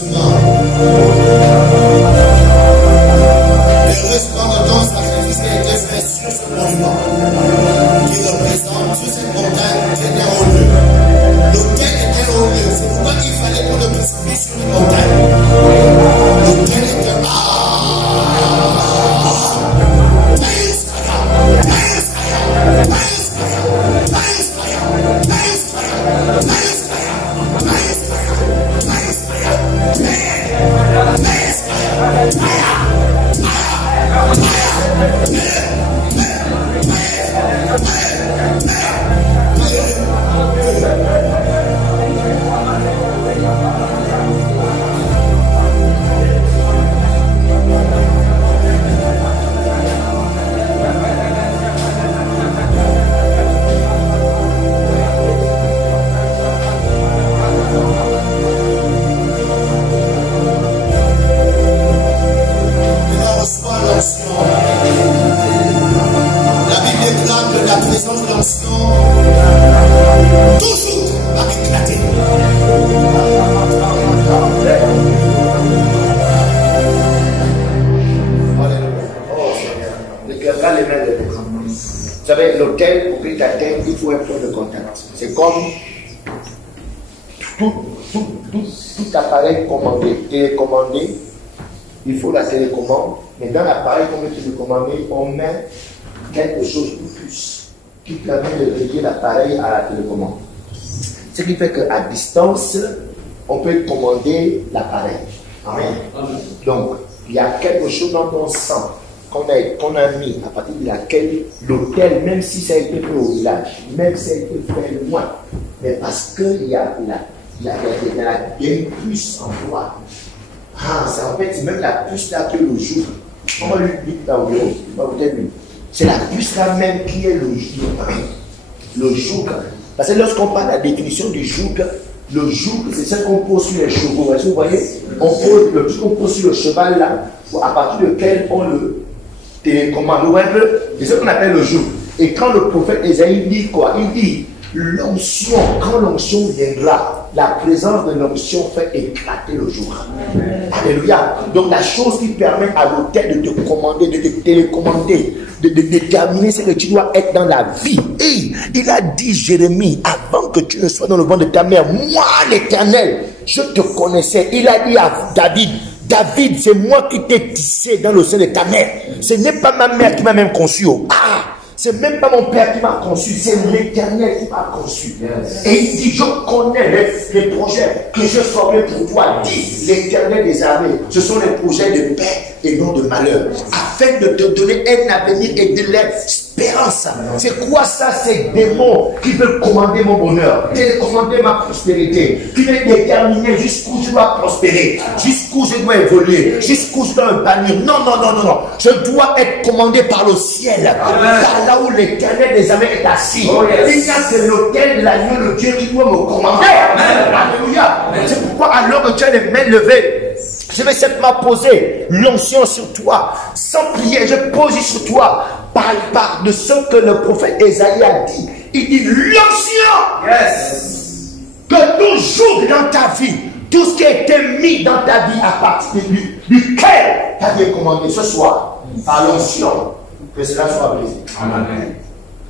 instrument. Heureusement, dans ce sacrifice qui a été fait sur ce monument, qui représente sur cette montagne qui était au lieu. L'autel était au lieu. C'est pourquoi il fallait qu'on le crucifie sur une montagne. L'autel était l'autel, pour qu'il t'atteigne, il faut un point de contact. C'est comme tout appareil commandé, télécommandé, il faut la télécommande, mais dans l'appareil qu'on veut télécommander, on met quelque chose de plus qui permet de relier l'appareil à la télécommande. Ce qui fait qu'à distance, on peut commander l'appareil. Amen. Donc, il y a quelque chose dans ton sang qu'on a mis, à partir de laquelle l'autel, même si ça a été fait au village, même si ça a été fait loin, mais parce qu'il y a une puce en toi. Ah, c'est en fait, c'est même la puce là que le jour. On va lui dire dans le bureau, c'est la puce là même qui est le jour. Le joug. Parce que lorsqu'on parle de la définition du joug, le joug, c'est ce qu'on pose sur les chevaux. Vous voyez, on pose sur le cheval là, à partir duquel on le télécommande. Vous voyez, c'est ce qu'on appelle le joug. Et quand le prophète Ésaïe dit quoi? Il dit l'onction, quand l'onction viendra, la présence de l'onction fait éclater le jour. Alléluia. Donc la chose qui permet à l'autel de te commander, de te télécommander, de déterminer ce que tu dois être dans la vie. Et il a dit, Jérémie, avant que tu ne sois dans le ventre de ta mère, moi l'Éternel, je te connaissais. Il a dit à David, David, c'est moi qui t'ai tissé dans le sein de ta mère. Ce n'est pas ma mère qui m'a même conçu. Ah! C'est même pas mon père qui m'a conçu, c'est l'Éternel qui m'a conçu. Yes. Et il dit, je connais les projets que je formais pour toi, dit l'Éternel des armées. Ce sont les projets de paix et non de malheur, afin de te donner un avenir et de l'espérance. C'est quoi ça, ces démons qui veulent commander mon bonheur, télécommander ma prospérité, qui veulent déterminer jusqu'où je dois prospérer, jusqu'où je dois évoluer, jusqu'où je dois me bannir. Non, non, non, non, non. Je dois être commandé par le ciel, par là où l'Éternel des armées est assis. Oh, yes. Il n'y a que l'autel de l'agneau de Dieu qui doit me commander. Alléluia. C'est pourquoi alors que tu as les mains levées, je vais simplement poser l'onction sur toi, sans prier, je pose sur toi, par de ce que le prophète Ésaïe a dit. Il dit l'onction. Yes. Que toujours dans ta vie, tout ce qui a été mis dans ta vie à partir duquel tu as été commandé ce soir, par l'onction, que cela soit brisé. Amen.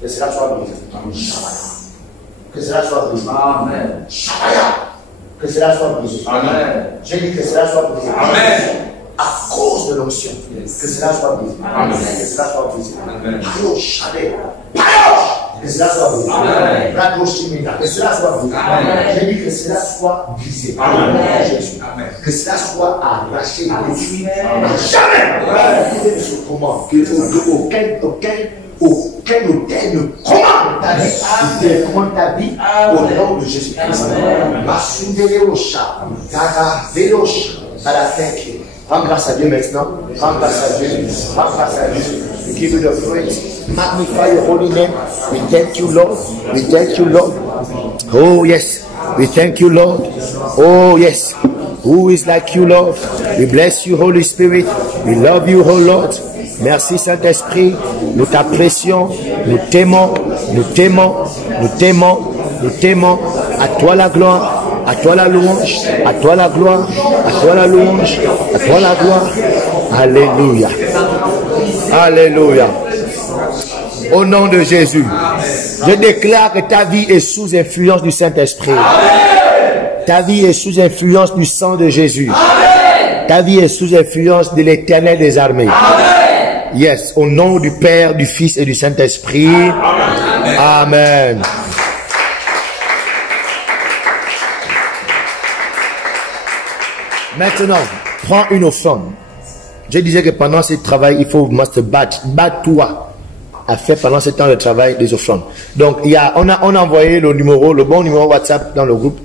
Que cela soit brisé. Amen. Que cela soit brisé. Amen. Que cela soit brisé. Amen. J'ai dit que cela soit brisé. Amen. À cause de l'onction. Yes. Que cela soit brisé. Amen. Que cela soit brisé. Amen. Que cela soit brisé. Amen. Que cela soit brisé. Amen. J'ai dit que cela soit brisé. Amen. Amen. Que cela soit arraché. Jamais. Comment aucun autel ne commande ta vie. Il commande ta vie au nom de Jésus-Christ. Rends grâce à Dieu maintenant. Rends grâce à Dieu. Rends grâce à Dieu. We give you the praise. Magnify your holy name. We thank you, Lord. We thank you, Lord. Oh, yes. We thank you, Lord. Oh, yes. Who is like you, Lord? We bless you, Holy Spirit. We love you, oh Lord. Merci, Saint-Esprit. Nous t'apprécions. Nous t'aimons. Nous t'aimons. Nous t'aimons. Nous t'aimons. À toi la gloire. À toi la louange, à toi la gloire, à toi la louange, à toi la gloire. Alléluia. Alléluia. Au nom de Jésus, je déclare que ta vie est sous influence du Saint-Esprit. Ta vie est sous influence du sang de Jésus. Ta vie est sous influence de l'Éternel des armées. Yes, au nom du Père, du Fils et du Saint-Esprit. Amen. Maintenant, prends une offrande. Je disais que pendant ce travail, il faut battre-toi à faire pendant ce temps de travail des offrandes. Donc, on a envoyé le bon numéro WhatsApp dans le groupe.